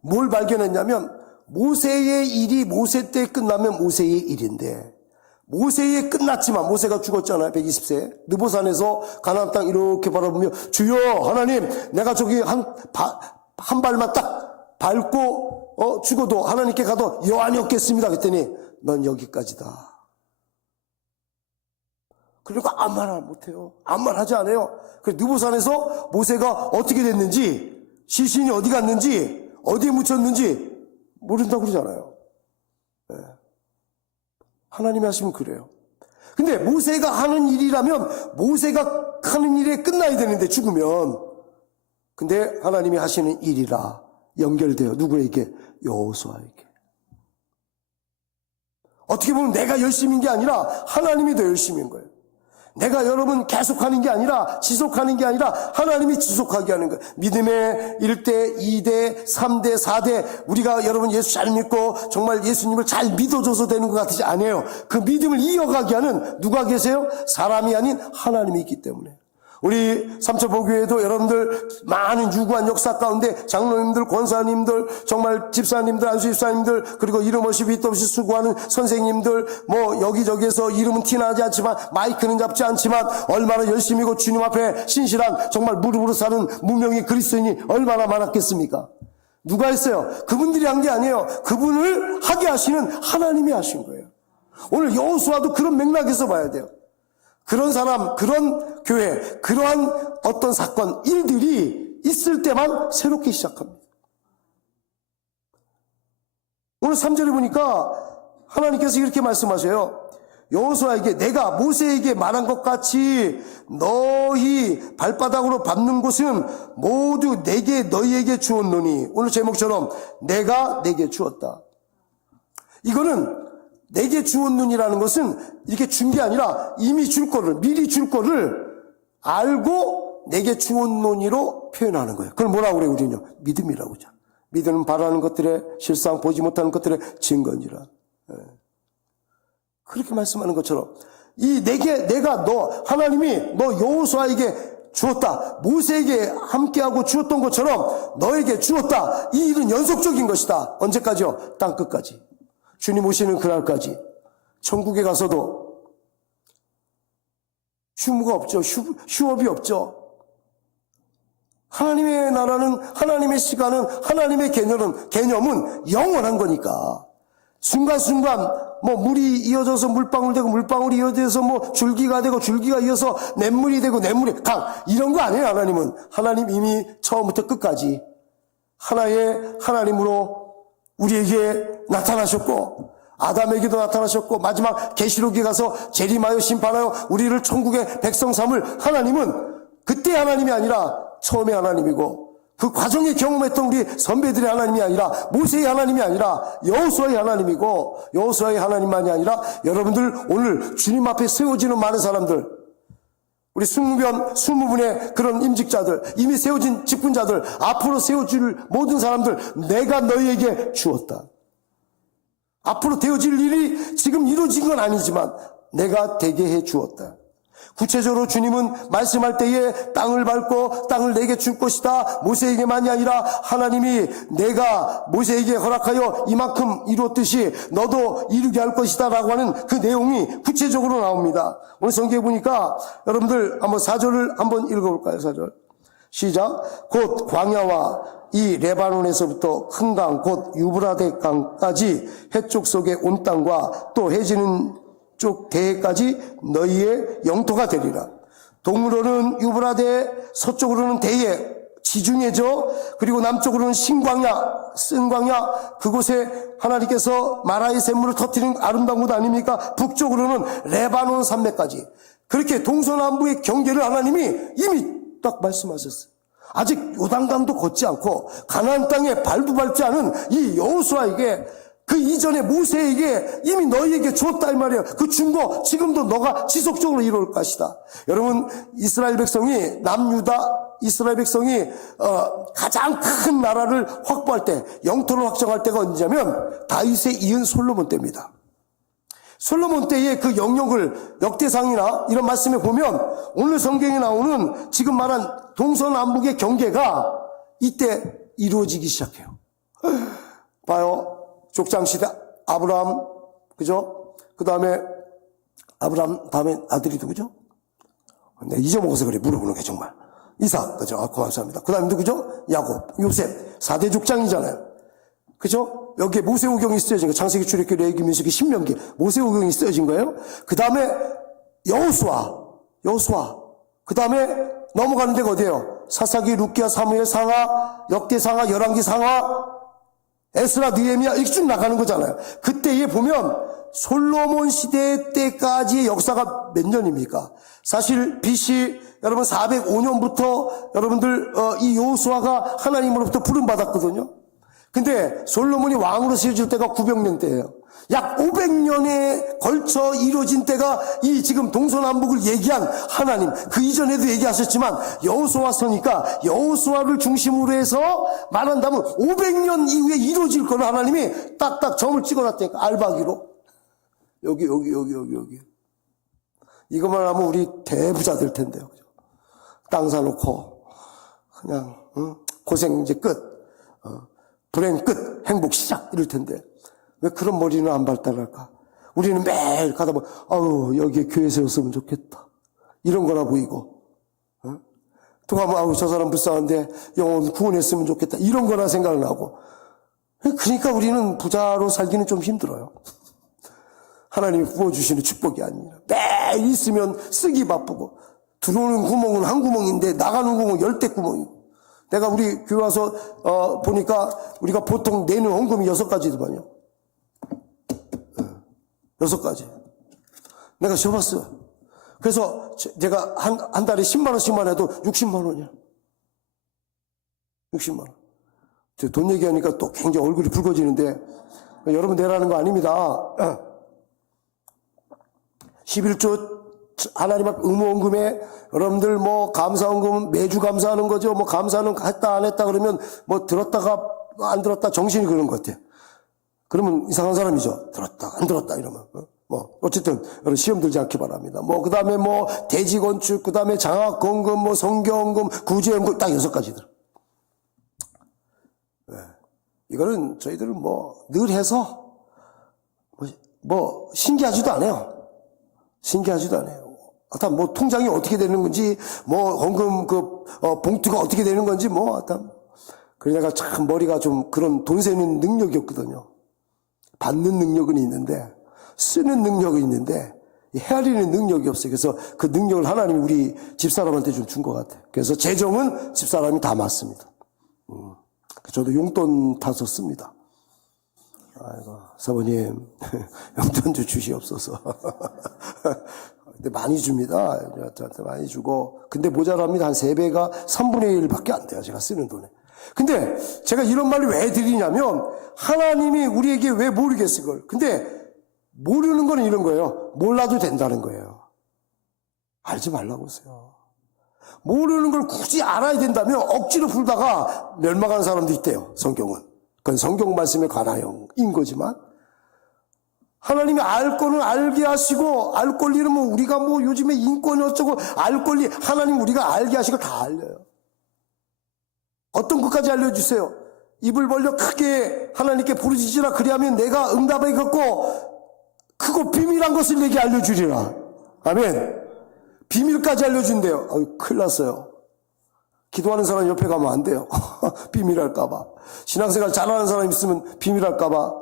뭘 발견했냐면 모세의 일이 모세 때 끝나면 모세의 일인데 모세에 끝났지만 모세가 죽었잖아요. 120세 느보산에서 가나안 땅 이렇게 바라보며 주여 하나님 내가 저기 한 발만 딱 밟고 죽어도 하나님께 가도 여한이 없겠습니다. 그랬더니 넌 여기까지다. 그리고 아무 말 못해요. 아무 말 하지 않아요. 그래서 느보산에서 모세가 어떻게 됐는지 시신이 어디 갔는지 어디에 묻혔는지 모른다고 그러잖아요. 네. 하나님이 하시면 그래요. 근데 모세가 하는 일이라면 모세가 하는 일에 끝나야 되는데 죽으면 근데 하나님이 하시는 일이라 연결돼요. 누구에게? 여호수아에게. 어떻게 보면 내가 열심인 게 아니라 하나님이 더 열심인 거예요. 내가 여러분 계속하는 게 아니라 지속하는 게 아니라 하나님이 지속하게 하는 거예요. 믿음의 1대, 2대, 3대, 4대 우리가 여러분 예수 잘 믿고 정말 예수님을 잘 믿어줘서 되는 것 같으지 않아요. 그 믿음을 이어가게 하는 누가 계세요? 사람이 아닌 하나님이 있기 때문에. 우리 삼천포교회도 여러분들 많은 유구한 역사 가운데 장로님들, 권사님들, 정말 집사님들, 안수집사님들, 그리고 이름 없이 빛 없이 수고하는 선생님들, 뭐 여기저기에서 이름은 티나지 않지만 마이크는 잡지 않지만 얼마나 열심히고 주님 앞에 신실한 정말 무릎으로 사는 무명의 그리스도인이 얼마나 많았겠습니까? 누가 했어요? 그분들이 한 게 아니에요. 그분을 하게 하시는 하나님이 하신 거예요. 오늘 여호수아도 그런 맥락에서 봐야 돼요. 그런 사람, 그런 교회, 그러한 어떤 사건, 일들이 있을 때만 새롭게 시작합니다. 오늘 3절에 보니까 하나님께서 이렇게 말씀하세요. 여호수아에게 내가 모세에게 말한 것 같이 너희 발바닥으로 밟는 곳은 모두 내게 너희에게 주었노니. 오늘 제목처럼 내가 내게 주었다. 이거는 내게 주었느니라는 것은 이렇게 준 게 아니라 이미 줄 거를, 미리 줄 거를 알고 내게 주었노니로 표현하는 거예요. 그걸 뭐라고 그래요, 우리는요? 믿음이라고 하죠. 믿음은 바라는 것들의 실상, 보지 못하는 것들의 증거니라. 그렇게 말씀하는 것처럼 내가 하나님이 너 여호수아에게 주었다. 모세에게 함께하고 주었던 것처럼 너에게 주었다. 이 일은 연속적인 것이다. 언제까지요? 땅 끝까지. 주님 오시는 그날까지. 천국에 가서도 휴무가 없죠. 휴업이 없죠. 하나님의 나라는, 하나님의 시간은, 하나님의 개념은 영원한 거니까. 순간순간 뭐 물이 이어져서 물방울 되고 물방울이 이어져서 뭐 줄기가 되고 줄기가 이어서 냇물이 되고 냇물이 강, 이런 거 아니에요. 하나님 이미 처음부터 끝까지 하나의 하나님으로 우리에게 나타나셨고, 아담에게도 나타나셨고, 마지막 계시록에 가서 재림하여 심판하여 우리를 천국의 백성 삼을 하나님은 그때 하나님이 아니라 처음의 하나님이고, 그 과정에 경험했던 우리 선배들의 하나님이 아니라, 모세의 하나님이 아니라 여호수아의 하나님이고, 여호수아의 하나님만이 아니라 여러분들 오늘 주님 앞에 세워지는 많은 사람들, 우리 20분의 그런 임직자들, 이미 세워진 직분자들, 앞으로 세워질 모든 사람들, 내가 너희에게 주었다. 앞으로 되어질 일이 지금 이루어진 건 아니지만 내가 되게 해 주었다. 구체적으로 주님은 말씀할 때에 땅을 밟고 땅을 내게 줄 것이다. 모세에게만이 아니라 하나님이 내가 모세에게 허락하여 이만큼 이루었듯이 너도 이루게 할 것이다 라고 하는 그 내용이 구체적으로 나옵니다. 오늘 성경에 보니까 여러분들 한번 4절을 한번 읽어볼까요? 4절 시작. 곧 광야와 이 레바논에서부터 큰 강 곧 유브라데 강까지 해쪽 속의 온 땅과 또 해지는 쪽 대해까지 너희의 영토가 되리라. 동으로는 유브라데, 서쪽으로는 대해, 지중해죠. 그리고 남쪽으로는 신광야, 쓴광야, 그곳에 하나님께서 마라의 샘물을 터뜨리는 아름다운 곳 아닙니까? 북쪽으로는 레바논 산맥까지. 그렇게 동서남북의 경계를 하나님이 이미 딱 말씀하셨어요. 아직 요단강도 걷지 않고 가나안 땅에 발도 밟지 않은 이 여호수아에게, 그 이전에 모세에게 이미 너희에게 줬다 이 말이에요. 그 준 거 지금도 너가 지속적으로 이룰 것이다. 여러분, 이스라엘 백성이, 남유다 이스라엘 백성이 가장 큰 나라를 확보할 때, 영토를 확정할 때가 언제냐면 다윗의 이은 솔로몬 때입니다. 솔로몬 때의 그 영역을 역대상이나 이런 말씀에 보면 오늘 성경에 나오는 지금 말한 동서남북의 경계가 이때 이루어지기 시작해요. 봐요. 족장시대 아브라함, 그죠? 그 다음에 아브라함 다음에 아들이 누구죠? 내가 잊어먹어서 그래, 물어보는 게 정말. 이삭, 그죠? 고맙습니다. 그 다음에 누구죠? 야곱, 요셉. 4대 족장이잖아요. 그죠? 여기에 모세오경이 쓰여진 거, 창세기, 출애굽기, 레위기, 민수기, 신명기, 모세오경이 쓰여진 거예요. 그 다음에 여호수아. 그 다음에 넘어가는 데가 어디예요? 사사기, 룻기야, 사무엘 상하, 역대 상하, 열왕기 상하, 에스라, 느헤미야, 이렇게 쭉 나가는 거잖아요. 그때에 보면 솔로몬 시대 때까지의 역사가 몇 년입니까? 사실 BC 여러분 405년부터 여러분들 이 여호수아가 하나님으로부터 부름받았거든요. 근데 솔로몬이 왕으로 세워질 때가 900년 때예요. 약 500년에 걸쳐 이루어진 때가 이 지금 동서남북을 얘기한 하나님, 그 이전에도 얘기하셨지만 여호수아 서니까 여호수아를 중심으로 해서 말한다면 500년 이후에 이루어질 걸 하나님이 딱딱 점을 찍어놨다니까. 알박이로 여기 이것만 하면 우리 대부자 될 텐데요. 땅 사놓고 그냥 고생 이제 끝, 불행 끝, 행복 시작 이럴 텐데 왜 그런 머리는 안 발달할까? 우리는 매일 가다 보면 아우 여기에 교회 세웠으면 좋겠다 이런 거나 보이고, 또 가면 아우 저 사람 불쌍한데 영혼 구원했으면 좋겠다 이런 거나 생각나고. 그러니까 우리는 부자로 살기는 좀 힘들어요. 하나님이 부어주시는 축복이 아니라 매일 있으면 쓰기 바쁘고, 들어오는 구멍은 한 구멍인데 나가는 구멍은 10대 구멍이고. 내가 우리 교회 와서 보니까 우리가 보통 내는 헌금이 6가지더만요. 6가지. 내가 쉬어봤어요. 그래서 제가 한 달에 10만 원씩만 해도 60만 원이야. 60만 원. 돈 얘기하니까 또 굉장히 얼굴이 붉어지는데, 여러분 내라는 거 아닙니다. 11조 하나님 앞 의무헌금에 여러분들 뭐 감사헌금은 매주 감사하는 거죠. 뭐 감사는 했다 안 했다 그러면 뭐 들었다가 안 들었다 정신이 그런 것 같아. 그러면 이상한 사람이죠. 들었다 안 들었다 이러면. 뭐 어쨌든 여러분 시험 들지 않기 바랍니다. 뭐 그다음에 뭐 대지건축, 그다음에 장학헌금, 뭐 성교헌금, 구제헌금 딱 6가지들. 네. 이거는 저희들은 뭐 늘 해서 뭐 신기하지도 않아요. 신기하지도 않아요. 하여튼 뭐 통장이 어떻게 되는 건지, 뭐 헌금 봉투가 어떻게 되는 건지 뭐 하여튼. 그래서 내가 참 머리가 좀 그런 돈 세는 능력이 없거든요. 받는 능력은 있는데 쓰는 능력은 있는데 헤아리는 능력이 없어요. 그래서 그 능력을 하나님이 우리 집사람한테 좀 준 것 같아요. 그래서 재정은 집사람이 다 맞습니다. 저도 용돈 타서 씁니다. 아이고, 사모님, 용돈 좀 주시옵소서. 근데 많이 줍니다. 저한테 많이 주고. 근데 모자랍니다. 한 3배가 3분의 1밖에 안 돼요. 제가 쓰는 돈에. 근데 제가 이런 말을 왜 드리냐면, 하나님이 우리에게 왜 모르겠어, 그걸. 근데 모르는 건 이런 거예요. 몰라도 된다는 거예요. 알지 말라고 했어요. 모르는 걸 굳이 알아야 된다면 억지로 풀다가 멸망하는 사람도 있대요, 성경은. 그건 성경 말씀에 관하여인 거지만, 하나님이 알 거는 알게 하시고, 알 권리는 뭐 우리가 뭐 요즘에 인권이 어쩌고, 알 권리, 하나님 우리가 알게 하시고 다 알려요. 어떤 것까지 알려주세요. 입을 벌려 크게 하나님께 부르짖으라. 그리하면 내가 응답하겠고, 크고 비밀한 것을 내게 알려주리라. 아멘. 비밀까지 알려준대요. 아유, 큰일 났어요. 기도하는 사람 옆에 가면 안 돼요. 비밀할까봐. 신앙생활 잘하는 사람 있으면 비밀할까봐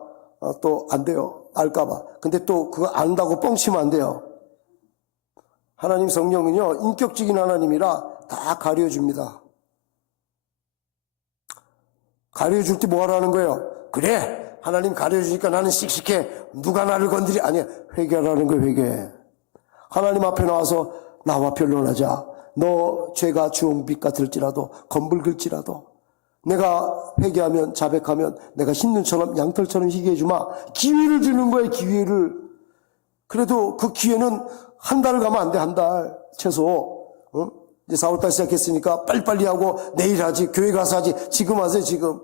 또 안 돼요. 알까봐. 근데 또 그거 안다고 뻥치면 안 돼요. 하나님 성령은요, 인격적인 하나님이라 다 가려줍니다. 가려줄 때 뭐 하라는 거예요? 그래, 하나님 가려주니까 나는 씩씩해. 누가 나를 건드리? 아니야. 회개하라는 거예요, 회개. 하나님 앞에 나와서 나와 변론하자. 너 죄가 주홍빛 같을지라도, 검붉을지라도, 내가 회개하면, 자백하면 내가 흰눈처럼 양털처럼 희게 해주마. 기회를 주는 거예요, 기회를. 그래도 그 기회는 한 달을 가면 안 돼, 한 달. 최소. 이제 4월달 시작했으니까 빨리빨리 하고 내일 하지, 교회 가서 하지, 지금 하세요, 지금.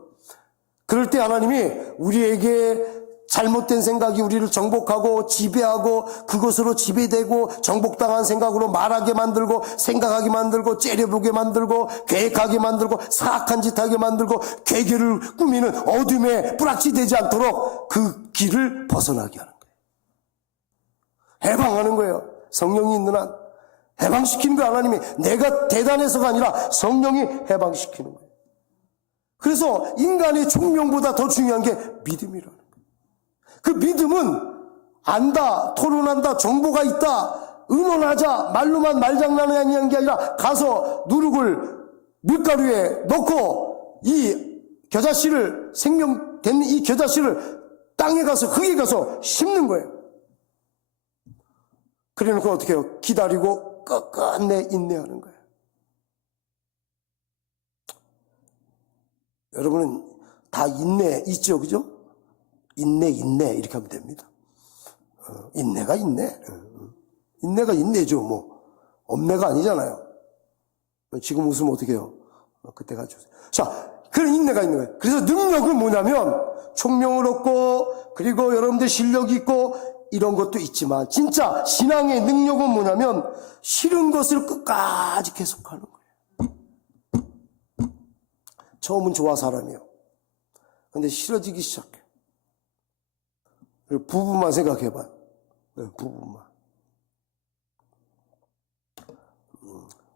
그럴 때 하나님이 우리에게 잘못된 생각이 우리를 정복하고 지배하고 그것으로 지배되고 정복당한 생각으로 말하게 만들고 생각하게 만들고 째려보게 만들고 계획하게 만들고 사악한 짓 하게 만들고 괴계를 꾸미는 어둠에 뿌락지되지 않도록 그 길을 벗어나게 하는 거예요. 해방하는 거예요. 성령이 있는 한 해방시키는 거예요. 하나님이 내가 대단해서가 아니라 성령이 해방시키는 거예요. 그래서 인간의 총명보다 더 중요한 게 믿음이라는 거예요. 그 믿음은 안다, 토론한다, 정보가 있다, 의논하자, 말로만 말장난이 하는 게 아니라 가서 누룩을 밀가루에 넣고 이 겨자씨를, 생명된 이 겨자씨를 땅에 가서, 흙에 가서 심는 거예요. 그래 놓고 어떻게 해요? 기다리고 끝끝내 인내하는 거예요. 여러분은 다 인내 있죠, 그죠? 인내 이렇게 하면 됩니다. 인내가 인내. 인내가 인내죠 뭐. 엄내가 아니잖아요. 지금 웃으면 어떻게 해요? 그때가 주세요. 자, 그런 인내가 있는 거예요. 그래서 능력은 뭐냐면 총명을 얻고 그리고 여러분들 실력이 있고 이런 것도 있지만 진짜 신앙의 능력은 뭐냐면 싫은 것을 끝까지 계속하는 거예요. 처음은 좋아 사람이요. 근데 싫어지기 시작해요. 부부만 생각해봐요. 부부만.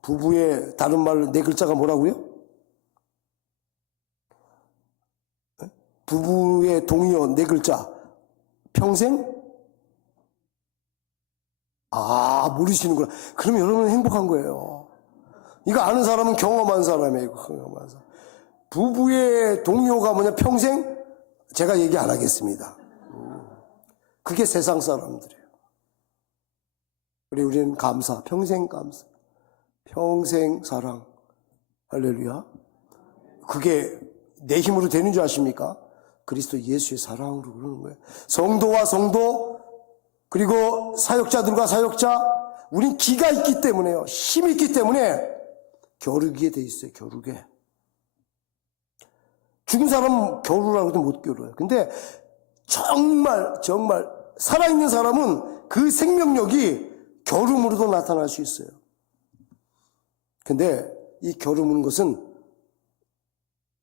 부부의 다른 말 네 글자가 뭐라고요? 부부의 동의어 네 글자. 평생? 모르시는구나. 그러면 여러분은 행복한 거예요. 이거 아는 사람은 경험한 사람이에요. 경험한 사람. 부부의 동의어가 뭐냐? 평생? 제가 얘기 안 하겠습니다. 그게 세상 사람들이에요. 우리는 감사, 평생 감사. 평생 사랑. 할렐루야. 그게 내 힘으로 되는 줄 아십니까? 그리스도 예수의 사랑으로 그러는 거예요. 성도와 성도, 그리고 사역자들과 사역자, 우린 기가 있기 때문에요. 힘이 있기 때문에 겨루기에 돼 있어요. 겨루게. 죽은 사람은 겨루라고 해도 못 겨루어요. 근데 정말 살아있는 사람은 그 생명력이 겨룸으로도 나타날 수 있어요. 근데 이 겨루는 것은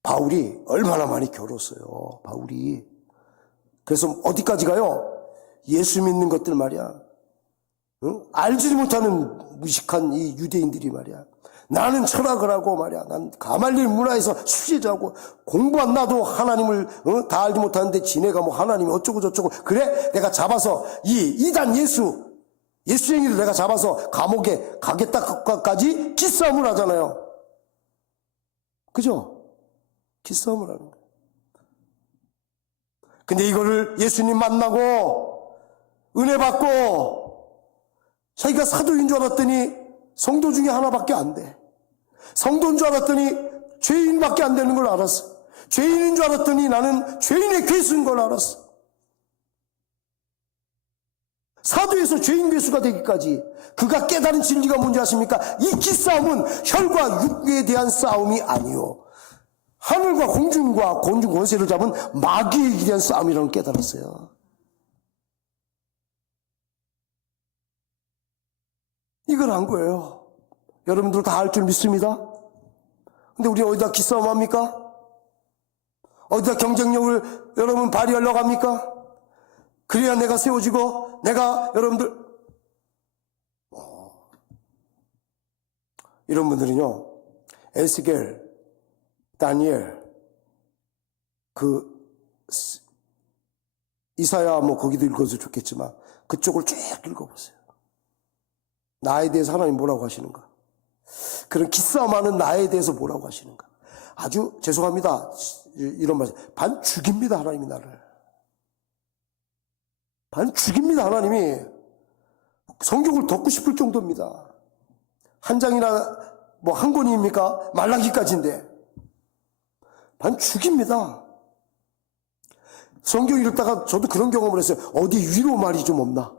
바울이 얼마나 많이 겨뤘어요. 바울이. 그래서 어디까지 가요? 예수 믿는 것들 말이야. 응? 알지도 못하는 무식한 이 유대인들이 말이야. 나는 철학을 하고 말이야. 난 가말릴 문화에서 수제자고 공부 안 나도 하나님을 다 알지 못하는데 지네가 뭐 하나님이 어쩌고 저쩌고. 그래? 내가 잡아서 이 이단 예수쟁이를 내가 잡아서 감옥에 가겠다까지 기싸움을 하잖아요. 그죠? 기싸움을 하는 거예요. 근데 이거를 예수님 만나고 은혜 받고 자기가 사도인 줄 알았더니 성도 중에 하나밖에 안 돼. 성도인 줄 알았더니 죄인밖에 안 되는 걸 알았어. 죄인인 줄 알았더니 나는 죄인의 괴수인 걸 알았어. 사도에서 죄인 괴수가 되기까지 그가 깨달은 진리가 뭔지 아십니까? 이 기싸움은 혈과 육에 대한 싸움이 아니요, 하늘과 공중과 곤중 권세를 잡은 마귀에 대한 싸움이라는 걸 깨달았어요. 이걸 한 거예요. 여러분들 다 알 줄 믿습니다. 근데 우리 어디다 기싸움 합니까? 어디다 경쟁력을 여러분 발휘하려고 합니까? 그래야 내가 세워지고 내가 여러분들 이런 분들은요, 에스겔, 다니엘, 이사야 뭐 거기도 읽어도 좋겠지만 그쪽을 쭉 읽어보세요. 나에 대해서 하나님 뭐라고 하시는가? 그런 기싸움하는 나에 대해서 뭐라고 하시는가? 아주 죄송합니다. 이런 말, 반 죽입니다. 하나님이 나를. 반 죽입니다. 하나님이. 성경을 덮고 싶을 정도입니다. 한 장이나 뭐 한 권입니까? 말라기까지인데. 반 죽입니다. 성경 읽다가 저도 그런 경험을 했어요. 어디 위로 말이 좀 없나?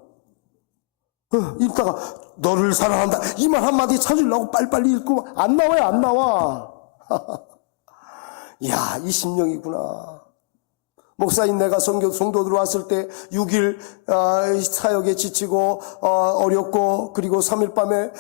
읽다가 너를 사랑한다 이 말 한마디 찾으려고 빨리빨리 읽고 안 나와요. 안 나와. 이야, 이 심령이구나. 목사인 내가 성도들 왔을 때 6일 사역에 지치고 어렵고 그리고 3일 밤에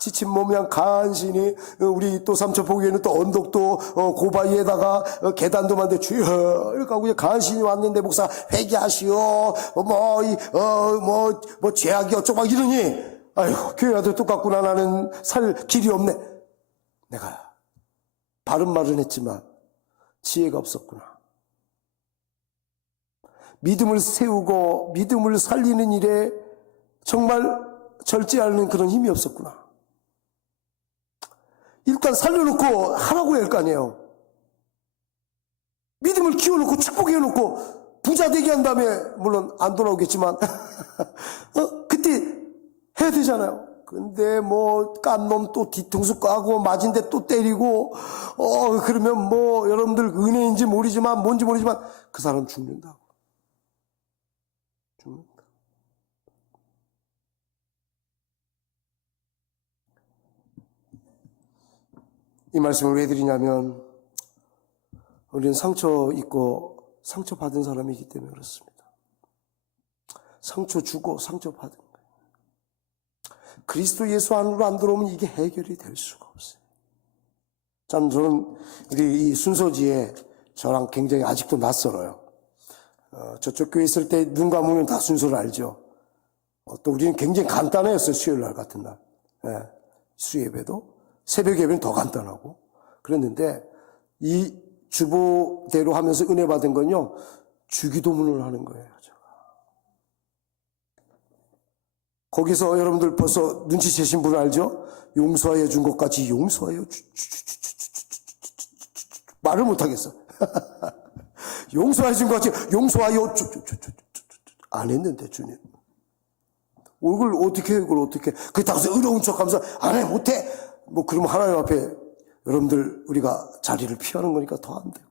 지친 몸이랑 간신히 우리 또 삼천포구에는 또 언덕도 고바위에다가 계단도 만데 주여 이렇게 하고 간신히 왔는데 목사 회개하시오 뭐 죄악이 어쩌고 막 이러니 아이고 교회와도 똑같구나. 나는 살 길이 없네. 내가 바른 말은 했지만 지혜가 없었구나. 믿음을 세우고 믿음을 살리는 일에 정말 절제하는 그런 힘이 없었구나. 일단 살려놓고 하라고 할 거 아니에요. 믿음을 키워놓고 축복해놓고 부자 되게 한 다음에 물론 안 돌아오겠지만 그때 해야 되잖아요. 근데 뭐 깐 놈 또 뒤통수 까고 맞은 데 또 때리고 그러면 뭐 여러분들 은혜인지 모르지만 뭔지 모르지만 그 사람 죽는다고. 줍니다. 이 말씀을 왜 드리냐면 우리는 상처 입고 상처 받은 사람이기 때문에 그렇습니다. 상처 주고 상처 받은 거예요. 그리스도 예수 안으로 안 들어오면 이게 해결이 될 수가 없어요. 참 저는 우리 이 순서지에 저랑 굉장히 아직도 낯설어요. 저쪽 교회 있을 때 눈 감으면 다 순서를 알죠. 또 우리는 굉장히 간단했어요. 수요일 날 같은 날. 수예배도. 새벽 예배는 더 간단하고. 그랬는데 이 주보대로 하면서 은혜 받은 건요. 주기도문을 하는 거예요. 제가. 거기서 여러분들 벌써 눈치채신 분 알죠? 용서하여 준 것 같이 용서하여 말을 못하겠어. 용서해 준 것 같이 용서하여 안 했는데 주님 이걸 어떻게 그게 다 의로운 척하면서 안 해 못해 뭐 그러면 하나님 앞에 여러분들 우리가 자리를 피하는 거니까 더 안 되고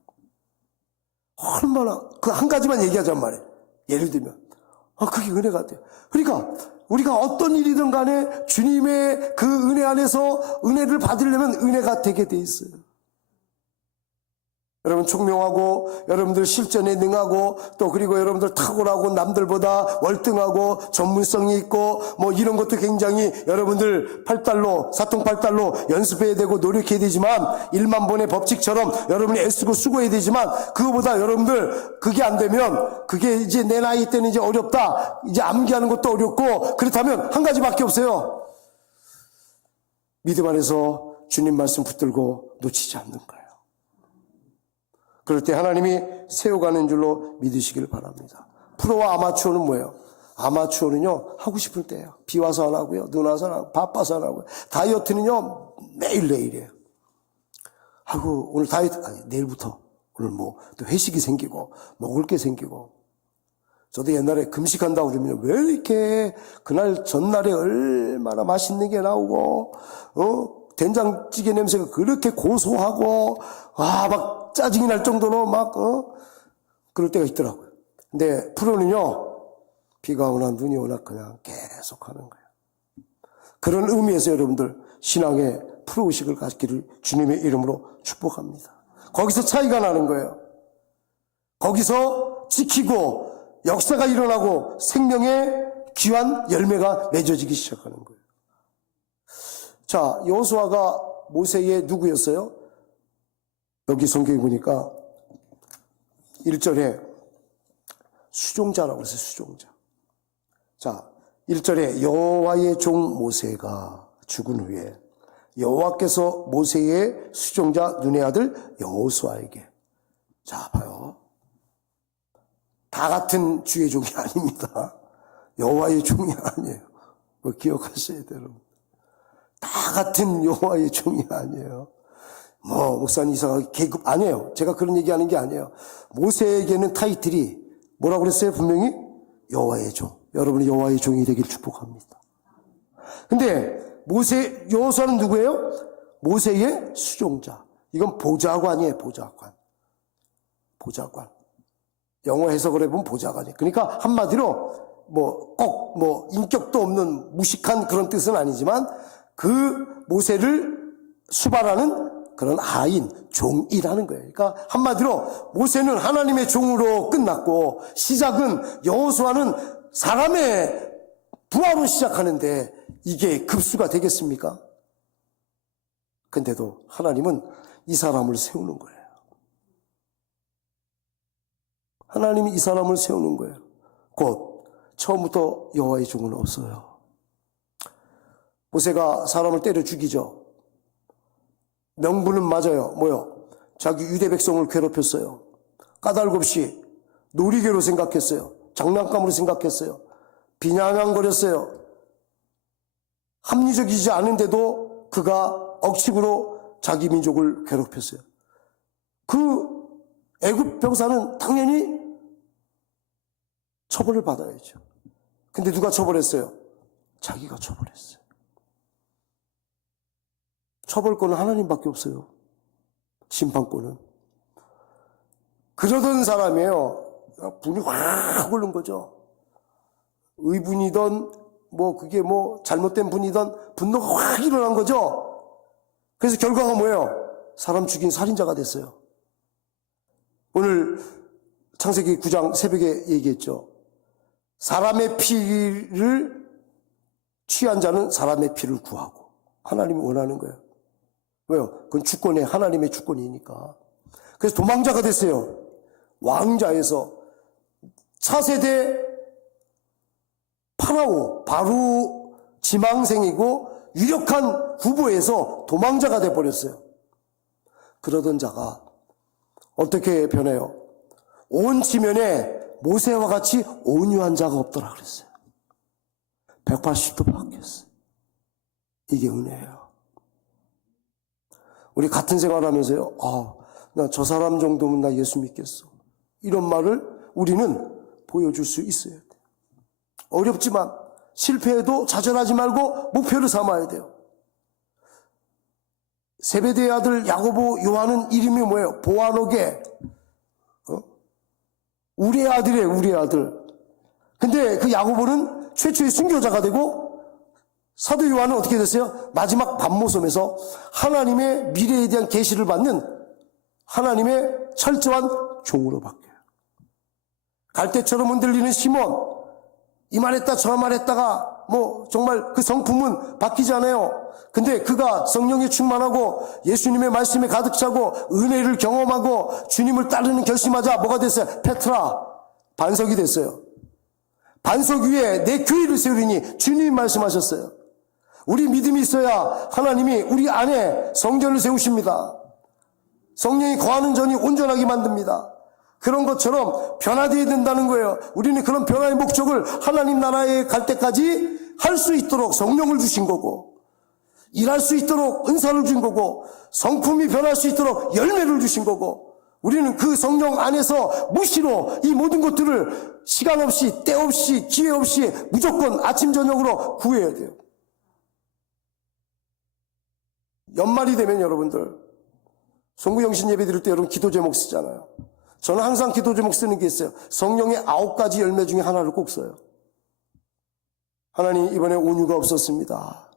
얼마나 그 한 가지만 얘기하자면 말이에요. 예를 들면 그게 은혜가 돼요. 그러니까 우리가 어떤 일이든 간에 주님의 그 은혜 안에서 은혜를 받으려면 은혜가 되게 돼 있어요. 여러분 총명하고 여러분들 실전에 능하고 또 그리고 여러분들 탁월하고 남들보다 월등하고 전문성이 있고 뭐 이런 것도 굉장히 여러분들 사통팔달로 연습해야 되고 노력해야 되지만 1만 번의 법칙처럼 여러분이 애쓰고 수고해야 되지만 그거보다 여러분들 그게 안 되면 그게 이제 내 나이 때는 이제 어렵다. 이제 암기하는 것도 어렵고 그렇다면 한 가지밖에 없어요. 믿음 안에서 주님 말씀 붙들고 놓치지 않는 거예요. 그럴 때 하나님이 세워가는 줄로 믿으시길 바랍니다. 프로와 아마추어는 뭐예요? 아마추어는요 하고 싶을 때예요. 비 와서 안 하고요, 눈 와서 안 하고, 바빠서 안 하고요. 다이어트는요 매일이에요. 하고 오늘 다이어트 내일부터 오늘 뭐 또 회식이 생기고 먹을 게 생기고. 저도 옛날에 금식한다고 그러면 왜 이렇게 그날 전날에 얼마나 맛있는 게 나오고 된장찌개 냄새가 그렇게 고소하고 막 짜증이 날 정도로 그럴 때가 있더라고요. 근데 프로는요 비가 오나 눈이 오나 그냥 계속 하는 거예요. 그런 의미에서 여러분들 신앙의 프로의식을 갖기를 주님의 이름으로 축복합니다. 거기서 차이가 나는 거예요. 거기서 지키고 역사가 일어나고 생명의 귀한 열매가 맺어지기 시작하는 거예요. 자, 여호수아가 모세의 누구였어요? 여기 성경에 보니까 1절에 수종자라고 했어요. 수종자. 자, 1절에 여호와의 종 모세가 죽은 후에 여호와께서 모세의 수종자 눈의 아들 여호수아에게. 자, 봐요. 다 같은 주의 종이 아닙니다. 여호와의 종이 아니에요. 그거 기억하셔야 돼요, 여러분. 다 같은 여호와의 종이 아니에요. 뭐 목사님 이상하게 계급 아니에요. 제가 그런 얘기하는 게 아니에요. 모세에게는 타이틀이 뭐라고 그랬어요? 분명히 여호와의 종. 여러분이 여호와의 종이 되길 축복합니다. 근데 여호수아는 누구예요? 모세의 수종자. 이건 보좌관이에요. 보좌관. 영어 해석을 해보면 보좌관이에요. 그러니까 한마디로 꼭 인격도 없는 무식한 그런 뜻은 아니지만 그 모세를 수발하는 그런 하인, 종이라는 거예요. 그러니까 한마디로 모세는 하나님의 종으로 끝났고 시작은 여호수아는 사람의 부하로 시작하는데 이게 급수가 되겠습니까? 근데도 하나님은 이 사람을 세우는 거예요. 하나님이 이 사람을 세우는 거예요. 곧 처음부터 여호와의 종은 없어요. 모세가 사람을 때려 죽이죠. 명분은 맞아요. 뭐요? 자기 유대 백성을 괴롭혔어요. 까닭 없이 놀이개로 생각했어요. 장난감으로 생각했어요. 비난거렸어요. 합리적이지 않은데도 그가 억측으로 자기 민족을 괴롭혔어요. 그 애굽 병사는 당연히 처벌을 받아야죠. 근데 누가 처벌했어요? 자기가 처벌했어요. 처벌권은 하나님밖에 없어요. 심판권은. 그러던 사람이에요. 분이 확 오른 거죠. 의분이든 뭐 그게 뭐 잘못된 분이든 분노가 확 일어난 거죠. 그래서 결과가 뭐예요? 사람 죽인 살인자가 됐어요. 오늘 창세기 9장 새벽에 얘기했죠. 사람의 피를 취한 자는 사람의 피를 구하고, 하나님이 원하는 거예요. 왜요? 그건 주권에 하나님의 주권이니까. 그래서 도망자가 됐어요. 왕자에서 차세대 파라오, 바로 지망생이고 유력한 후보에서 도망자가 돼버렸어요. 그러던 자가 어떻게 변해요? 온 지면에 모세와 같이 온유한 자가 없더라 그랬어요. 180도 바뀌었어요. 이게 은혜예요. 우리 같은 생활하면서요, 나 저 사람 정도면 나 예수 믿겠어, 이런 말을 우리는 보여줄 수 있어야 돼요. 어렵지만 실패해도 좌절하지 말고 목표를 삼아야 돼요. 세베대의 아들 야고보 요한은 이름이 뭐예요? 보아노게. 우리의 아들이에요, 우리의 아들. 근데 그 야고보는 최초의 순교자가 되고, 사도 요한은 어떻게 됐어요? 마지막 밤모섬에서 하나님의 미래에 대한 계시를 받는 하나님의 철저한 종으로 바뀌어요. 갈대처럼 흔들리는 시몬, 이 말했다 저 말했다가 뭐 정말 그 성품은 바뀌지 않아요. 근데 그가 성령에 충만하고 예수님의 말씀에 가득 차고 은혜를 경험하고 주님을 따르는 결심하자 뭐가 됐어요? 페트라, 반석이 됐어요. 반석 위에 내 교회를 세우리니 주님이 말씀하셨어요. 우리 믿음이 있어야 하나님이 우리 안에 성전을 세우십니다. 성령이 거하는 전이 온전하게 만듭니다. 그런 것처럼 변화되어야 된다는 거예요. 우리는 그런 변화의 목적을 하나님 나라에 갈 때까지 할 수 있도록 성령을 주신 거고, 일할 수 있도록 은사를 준 거고, 성품이 변할 수 있도록 열매를 주신 거고, 우리는 그 성령 안에서 무시로 이 모든 것들을 시간 없이 때 없이 기회 없이 무조건 아침 저녁으로 구해야 돼요. 연말이 되면 여러분들 송구영신 예배 드릴 때 여러분 기도 제목 쓰잖아요. 저는 항상 기도 제목 쓰는 게 있어요. 성령의 9가지 열매 중에 하나를 꼭 써요. 하나님, 이번에 온유가 없었습니다.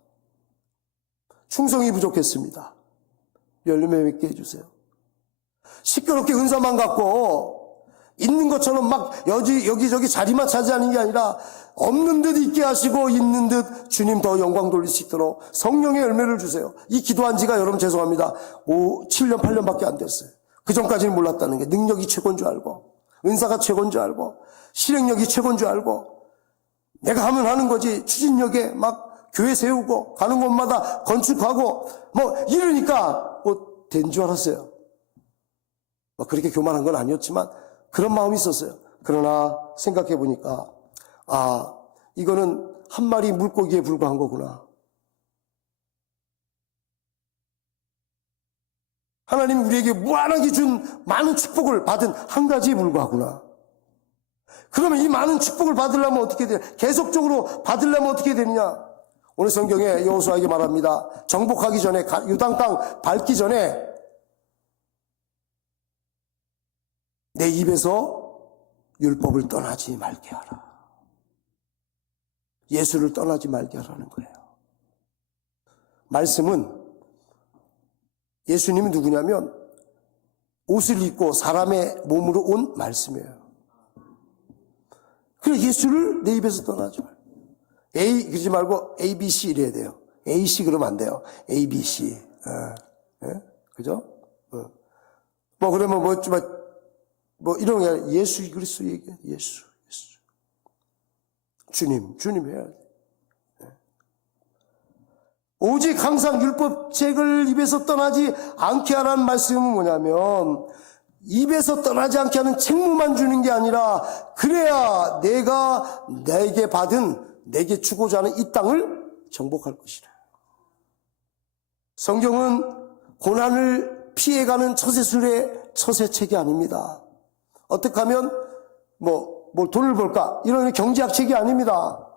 충성이 부족했습니다. 열매 맺게 해주세요. 시끄럽게 은사만 갖고 있는 것처럼 막 여기저기 자리만 차지하는 게 아니라 없는 듯 있게 하시고 있는 듯 주님 더 영광 돌릴 수 있도록 성령의 열매를 주세요. 이 기도한 지가 여러분 죄송합니다. 7년 8년밖에 안 됐어요. 그 전까지는 몰랐다는 게, 능력이 최고인 줄 알고 은사가 최고인 줄 알고 실행력이 최고인 줄 알고 내가 하면 하는 거지, 추진력에 막 교회 세우고 가는 곳마다 건축하고 뭐 이러니까 뭐 된 줄 알았어요. 뭐 그렇게 교만한 건 아니었지만 그런 마음이 있었어요. 그러나 생각해 보니까 이거는 한 마리 물고기에 불과한 거구나. 하나님 우리에게 무한하게 준 많은 축복을 받은 한 가지에 불과하구나. 그러면 이 많은 축복을 받으려면 어떻게 되냐? 계속적으로 받으려면 어떻게 되느냐? 오늘 성경에 여호수아에게 말합니다. 정복하기 전에, 요단 땅 밟기 전에 내 입에서 율법을 떠나지 말게 하라. 예수를 떠나지 말게 하라는 거예요. 말씀은, 예수님이 누구냐면 옷을 입고 사람의 몸으로 온 말씀이에요. 그래서 예수를 내 입에서 떠나지 말고, 그러지 말고 ABC 이래야 돼요. AC 그러면 안 돼요. ABC. 그죠? 뭐 그러면 뭐 이런 게 아니라 예수 그리스도 얘기해. 예수. 주님 해야 돼. 오직 항상 율법책을 입에서 떠나지 않게 하라는 말씀은 뭐냐면, 입에서 떠나지 않게 하는 책무만 주는 게 아니라, 그래야 내가 내게 받은, 내게 주고자 하는 이 땅을 정복할 것이라. 성경은 고난을 피해가는 처세술의 처세책이 아닙니다. 어떻게 하면 뭘 돈을 벌까, 이런 경제학 책이 아닙니다.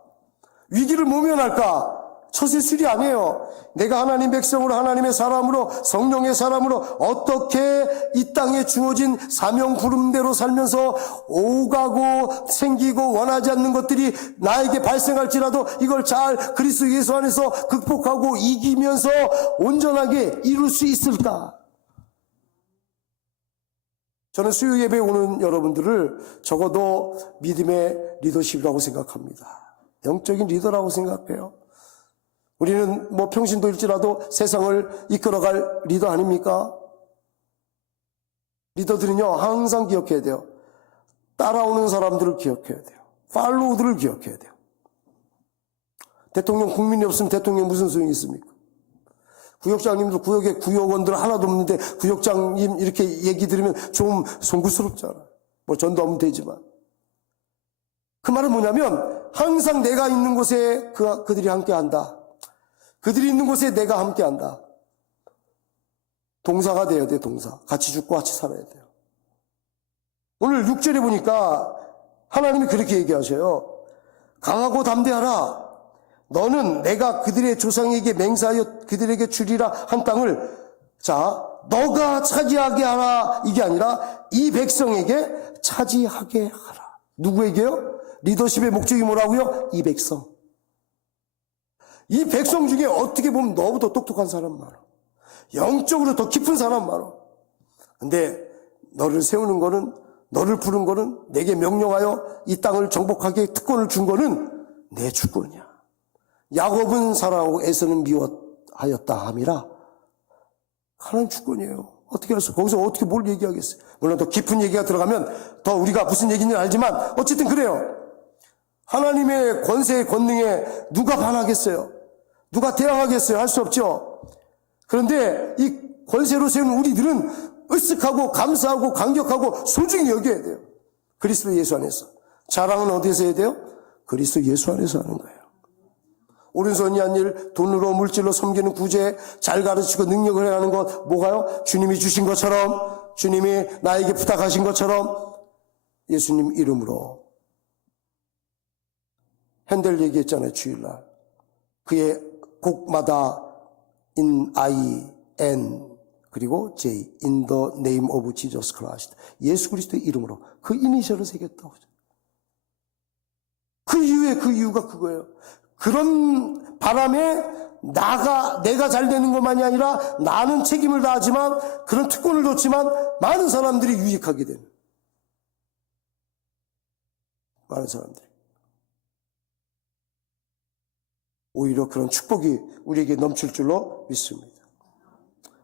위기를 모면할까, 처세술이 아니에요. 내가 하나님 백성으로, 하나님의 사람으로, 성령의 사람으로 어떻게 이 땅에 주어진 사명 구름대로 살면서 오가고 생기고 원하지 않는 것들이 나에게 발생할지라도 이걸 잘 그리스도 예수 안에서 극복하고 이기면서 온전하게 이룰 수 있을까? 저는 수요 예배에 오는 여러분들을 적어도 믿음의 리더십이라고 생각합니다. 영적인 리더라고 생각해요. 우리는 뭐 평신도일지라도 세상을 이끌어갈 리더 아닙니까? 리더들은요, 항상 기억해야 돼요. 따라오는 사람들을 기억해야 돼요. 팔로우들을 기억해야 돼요. 대통령, 국민이 없으면 대통령 무슨 소용이 있습니까? 구역장님도 구역에 구역원들 하나도 없는데 구역장님 이렇게 얘기 들으면 좀 송구스럽잖아요. 뭐 전도하면 되지만. 그 말은 뭐냐면 항상 내가 있는 곳에 그들이 함께한다. 그들이 있는 곳에 내가 함께한다. 동사가 돼야 돼, 동사. 같이 죽고 같이 살아야 돼요. 오늘 6절에 보니까 하나님이 그렇게 얘기하셔요. 강하고 담대하라. 너는 내가 그들의 조상에게 맹세하여 그들에게 주리라 한 땅을 자 너가 차지하게 하라. 이게 아니라 이 백성에게 차지하게 하라. 누구에게요? 리더십의 목적이 뭐라고요? 이 백성. 이 백성 중에 어떻게 보면 너보다 똑똑한 사람 많아. 영적으로 더 깊은 사람 많아. 근데 너를 세우는 거는, 너를 부른 거는, 내게 명령하여 이 땅을 정복하게 특권을 준 거는 내 주권이야. 야곱은 사랑하고 에서는 미워하였다 함이라. 하나님 주권이에요. 어떻게 할 수, 거기서 어떻게 뭘 얘기하겠어요? 물론 더 깊은 얘기가 들어가면 더 우리가 무슨 얘기인지 알지만 어쨌든 그래요. 하나님의 권세의 권능에 누가 반하겠어요? 누가 대항하겠어요? 할 수 없죠. 그런데 이 권세로 세우는 우리들은 으쓱하고 감사하고 감격하고 소중히 여겨야 돼요. 그리스도 예수 안에서. 자랑은 어디에서 해야 돼요? 그리스도 예수 안에서 하는 거예요. 오른손이 한 일, 돈으로 물질로 섬기는 구제, 잘 가르치고 능력을 해야 하는 것 뭐가요? 주님이 주신 것처럼, 주님이 나에게 부탁하신 것처럼 예수님 이름으로. 핸델 얘기했잖아요, 주일날. 그의 곡마다 in I, N, 그리고 J, in the name of Jesus Christ. 예수 그리스도의 이름으로 그 이니셜을 새겼다고. 그 이유가 그거예요. 그런 바람에 내가 잘 되는 것만이 아니라 나는 책임을 다하지만 그런 특권을 줬지만 많은 사람들이 유익하게 되는. 많은 사람들이. 오히려 그런 축복이 우리에게 넘칠 줄로 믿습니다.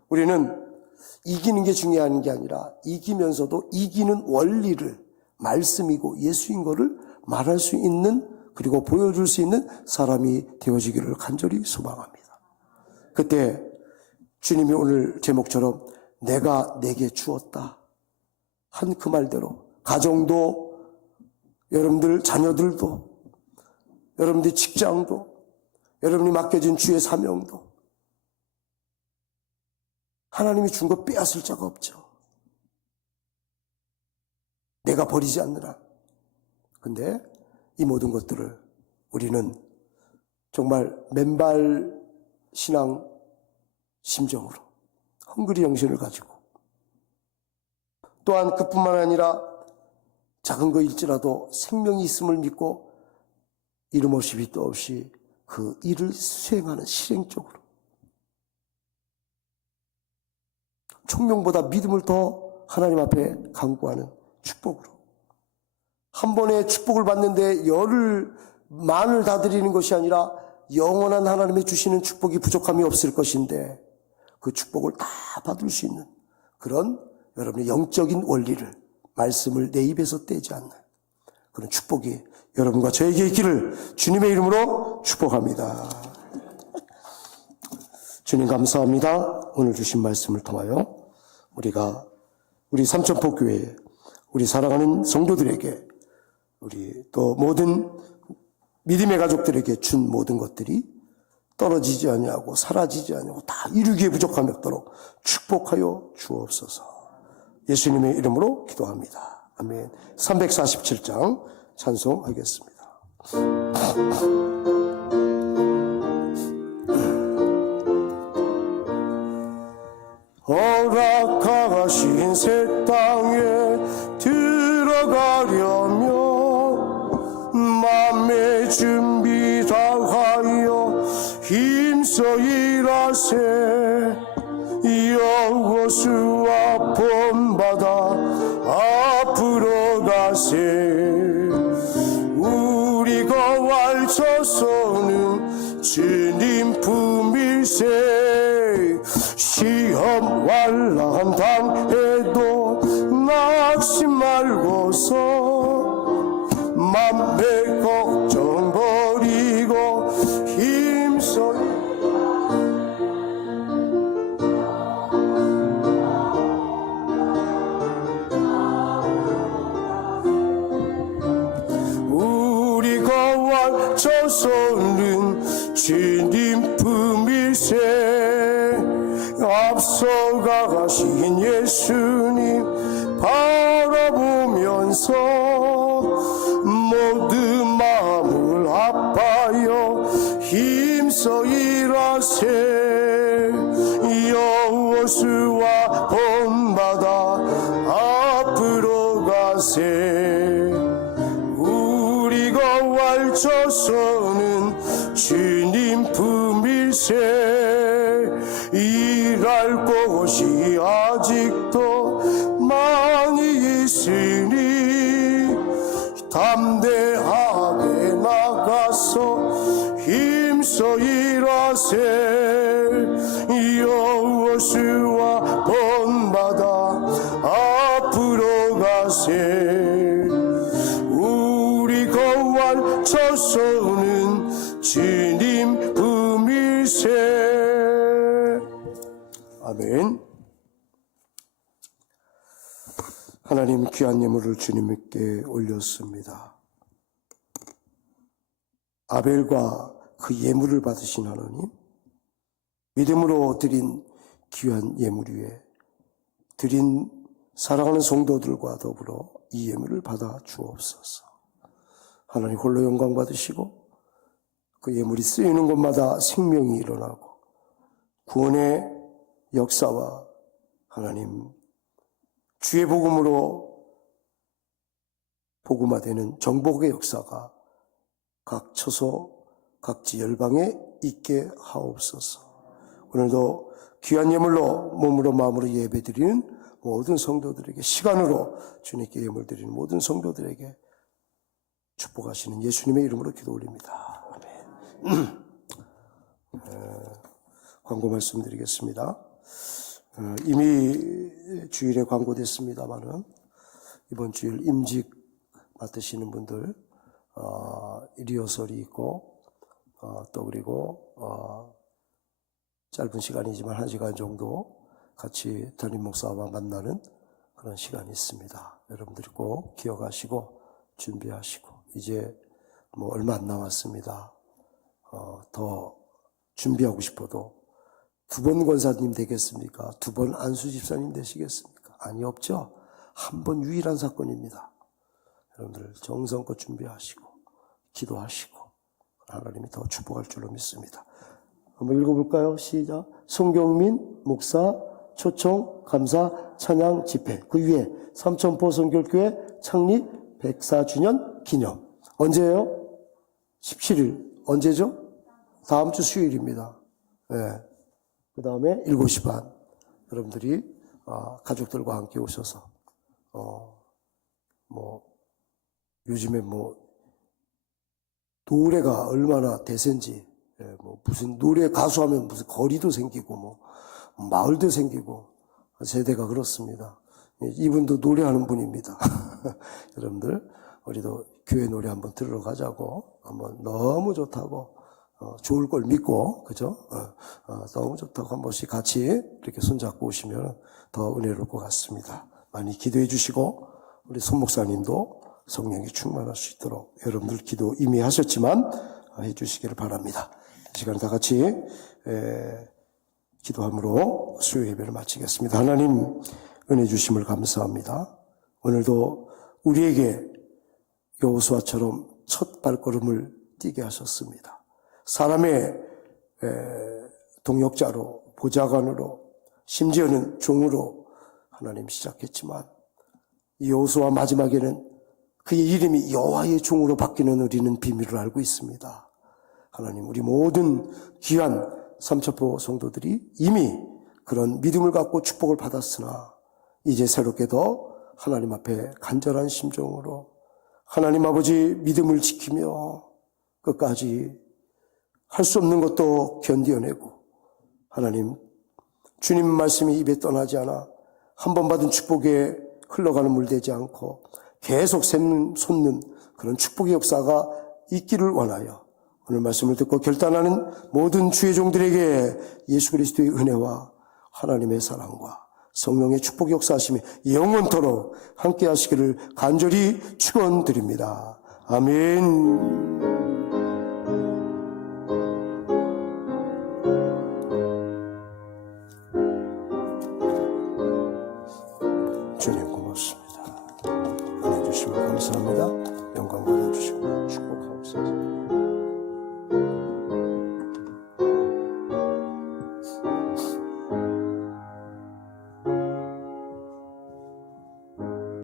우리는 이기는 게 중요한 게 아니라 이기면서도 이기는 원리를 말씀이고 예수인 거를 말할 수 있는 그리고 보여줄 수 있는 사람이 되어지기를 간절히 소망합니다. 그때 주님이 오늘 제목처럼 내가 내게 주었다 한 그 말대로 가정도 여러분들 자녀들도 여러분들 직장도 여러분이 맡겨진 주의 사명도 하나님이 준 거 빼앗을 자가 없죠. 내가 버리지 않느라. 근데 이 모든 것들을 우리는 정말 맨발 신앙 심정으로 헝그리 정신을 가지고 또한 그뿐만 아니라 작은 거일지라도 생명이 있음을 믿고 이름 없이 빛도 없이 그 일을 수행하는 실행적으로 총명보다 믿음을 더 하나님 앞에 강구하는 축복으로 한 번에 축복을 받는데 열을 만을 다 드리는 것이 아니라 영원한 하나님이 주시는 축복이 부족함이 없을 것인데 그 축복을 다 받을 수 있는 그런 여러분의 영적인 원리를 말씀을 내 입에서 떼지 않는 그런 축복이 여러분과 저에게 있기를 주님의 이름으로 축복합니다. 주님 감사합니다. 오늘 주신 말씀을 통하여 우리 삼천포교회 우리 사랑하는 성도들에게 우리 또 모든 믿음의 가족들에게 준 모든 것들이 떨어지지 아니하고 사라지지 아니하고 다 이루기에 부족함이 없도록 축복하여 주옵소서. 예수님의 이름으로 기도합니다. 아멘. 347장 찬송하겠습니다. 준비 다하여 힘써 일하세. 여호수아 본받아 앞으로 가세. 우리가 왈쳐서는 주님 품일세. 시험 환난 당해도 낙심 말고서 맘배 걱정 버리고 힘써 우리가 왈쳐서는 주님 품일세. 앞서가 가신 예수님 바라보면서 모든 마음을 아파요 힘써 일하세. 여호수아 본받아 앞으로 가세. 우리가 왈쳐서는 주님 품일세. 일할 곳이 아직도 많이 있으니 담대하게 나가서 힘써 일하세. 여호수아 본받아 앞으로 가세. 우리가 왈쳐서는 주님 품일세. 아멘. 하나님 귀한 예물을 주님께 올렸습니다. 아벨과 그 예물을 받으신 하나님, 믿음으로 드린 귀한 예물 위에 드린 사랑하는 성도들과 더불어 이 예물을 받아 주옵소서. 하나님 홀로 영광 받으시고 그 예물이 쓰이는 곳마다 생명이 일어나고 구원의 역사와 하나님 주의 복음으로 복음화되는 정복의 역사가 각 처소 각지 열방에 있게 하옵소서. 오늘도 귀한 예물로 몸으로 마음으로 예배드리는 모든 성도들에게, 시간으로 주님께 예물 드리는 모든 성도들에게 축복하시는 예수님의 이름으로 기도 올립니다. 아멘. 광고 말씀드리겠습니다. 이미 주일에 광고됐습니다만은 이번 주일 임직 맡으시는 분들 리허설이 있고 또 그리고 짧은 시간이지만 1시간 정도 같이 담임 목사와 만나는 그런 시간이 있습니다. 여러분들이 꼭 기억하시고 준비하시고 이제 뭐 얼마 안 남았습니다. 더 준비하고 싶어도 2번 권사님 되겠습니까? 2번 안수 집사님 되시겠습니까? 아니 없죠. 한 번 유일한 사건입니다. 여러분들 정성껏 준비하시고 기도하시고 하나님이 더 축복할 줄로 믿습니다. 한번 읽어볼까요? 시작. 송경민 목사 초청 감사 찬양 집회, 그 위에 삼천포 선교교회 창립 104주년 기념. 언제예요? 17일. 언제죠? 다음 주 수요일입니다. 네. 그 다음에 7시 반. 여러분들이 가족들과 함께 오셔서 요즘에 노래가 얼마나 대세인지, 무슨 노래 가수하면 무슨 거리도 생기고 마을도 생기고 세대가 그렇습니다. 이분도 노래하는 분입니다. 여러분들 우리도 교회 노래 한번 들으러 가자고. 한번 너무 좋다고 좋을 걸 믿고, 그죠? 너무 좋다고 한 번씩 같이 이렇게 손잡고 오시면 더 은혜로울 것 같습니다. 많이 기도해 주시고 우리 손 목사님도 성령이 충만할 수 있도록 여러분들 기도 이미 하셨지만 해 주시기를 바랍니다. 이 시간 다 같이 기도함으로 수요 예배를 마치겠습니다. 하나님 은혜 주심을 감사합니다. 오늘도 우리에게 여호수아처럼 첫 발걸음을 뛰게 하셨습니다. 사람의 동역자로, 보좌관으로, 심지어는 종으로 하나님 시작했지만 이 여호수아 마지막에는 그의 이름이 여호와의 종으로 바뀌는 우리는 비밀을 알고 있습니다. 하나님, 우리 모든 귀한 삼천포 성도들이 이미 그런 믿음을 갖고 축복을 받았으나 이제 새롭게 더 하나님 앞에 간절한 심정으로 하나님 아버지 믿음을 지키며 끝까지 할 수 없는 것도 견뎌내고 하나님 주님 말씀이 입에 떠나지 않아 한 번 받은 축복에 흘러가는 물 되지 않고 계속 솟는 그런 축복의 역사가 있기를 원하여 오늘 말씀을 듣고 결단하는 모든 주의 종들에게 예수 그리스도의 은혜와 하나님의 사랑과 성령의 축복 역사하심이 영원토록 함께 하시기를 간절히 축원드립니다. 아멘. 주님 고맙습니다. 은혜 주시면 감사합니다. 영광 받아주시고 축복하옵소서.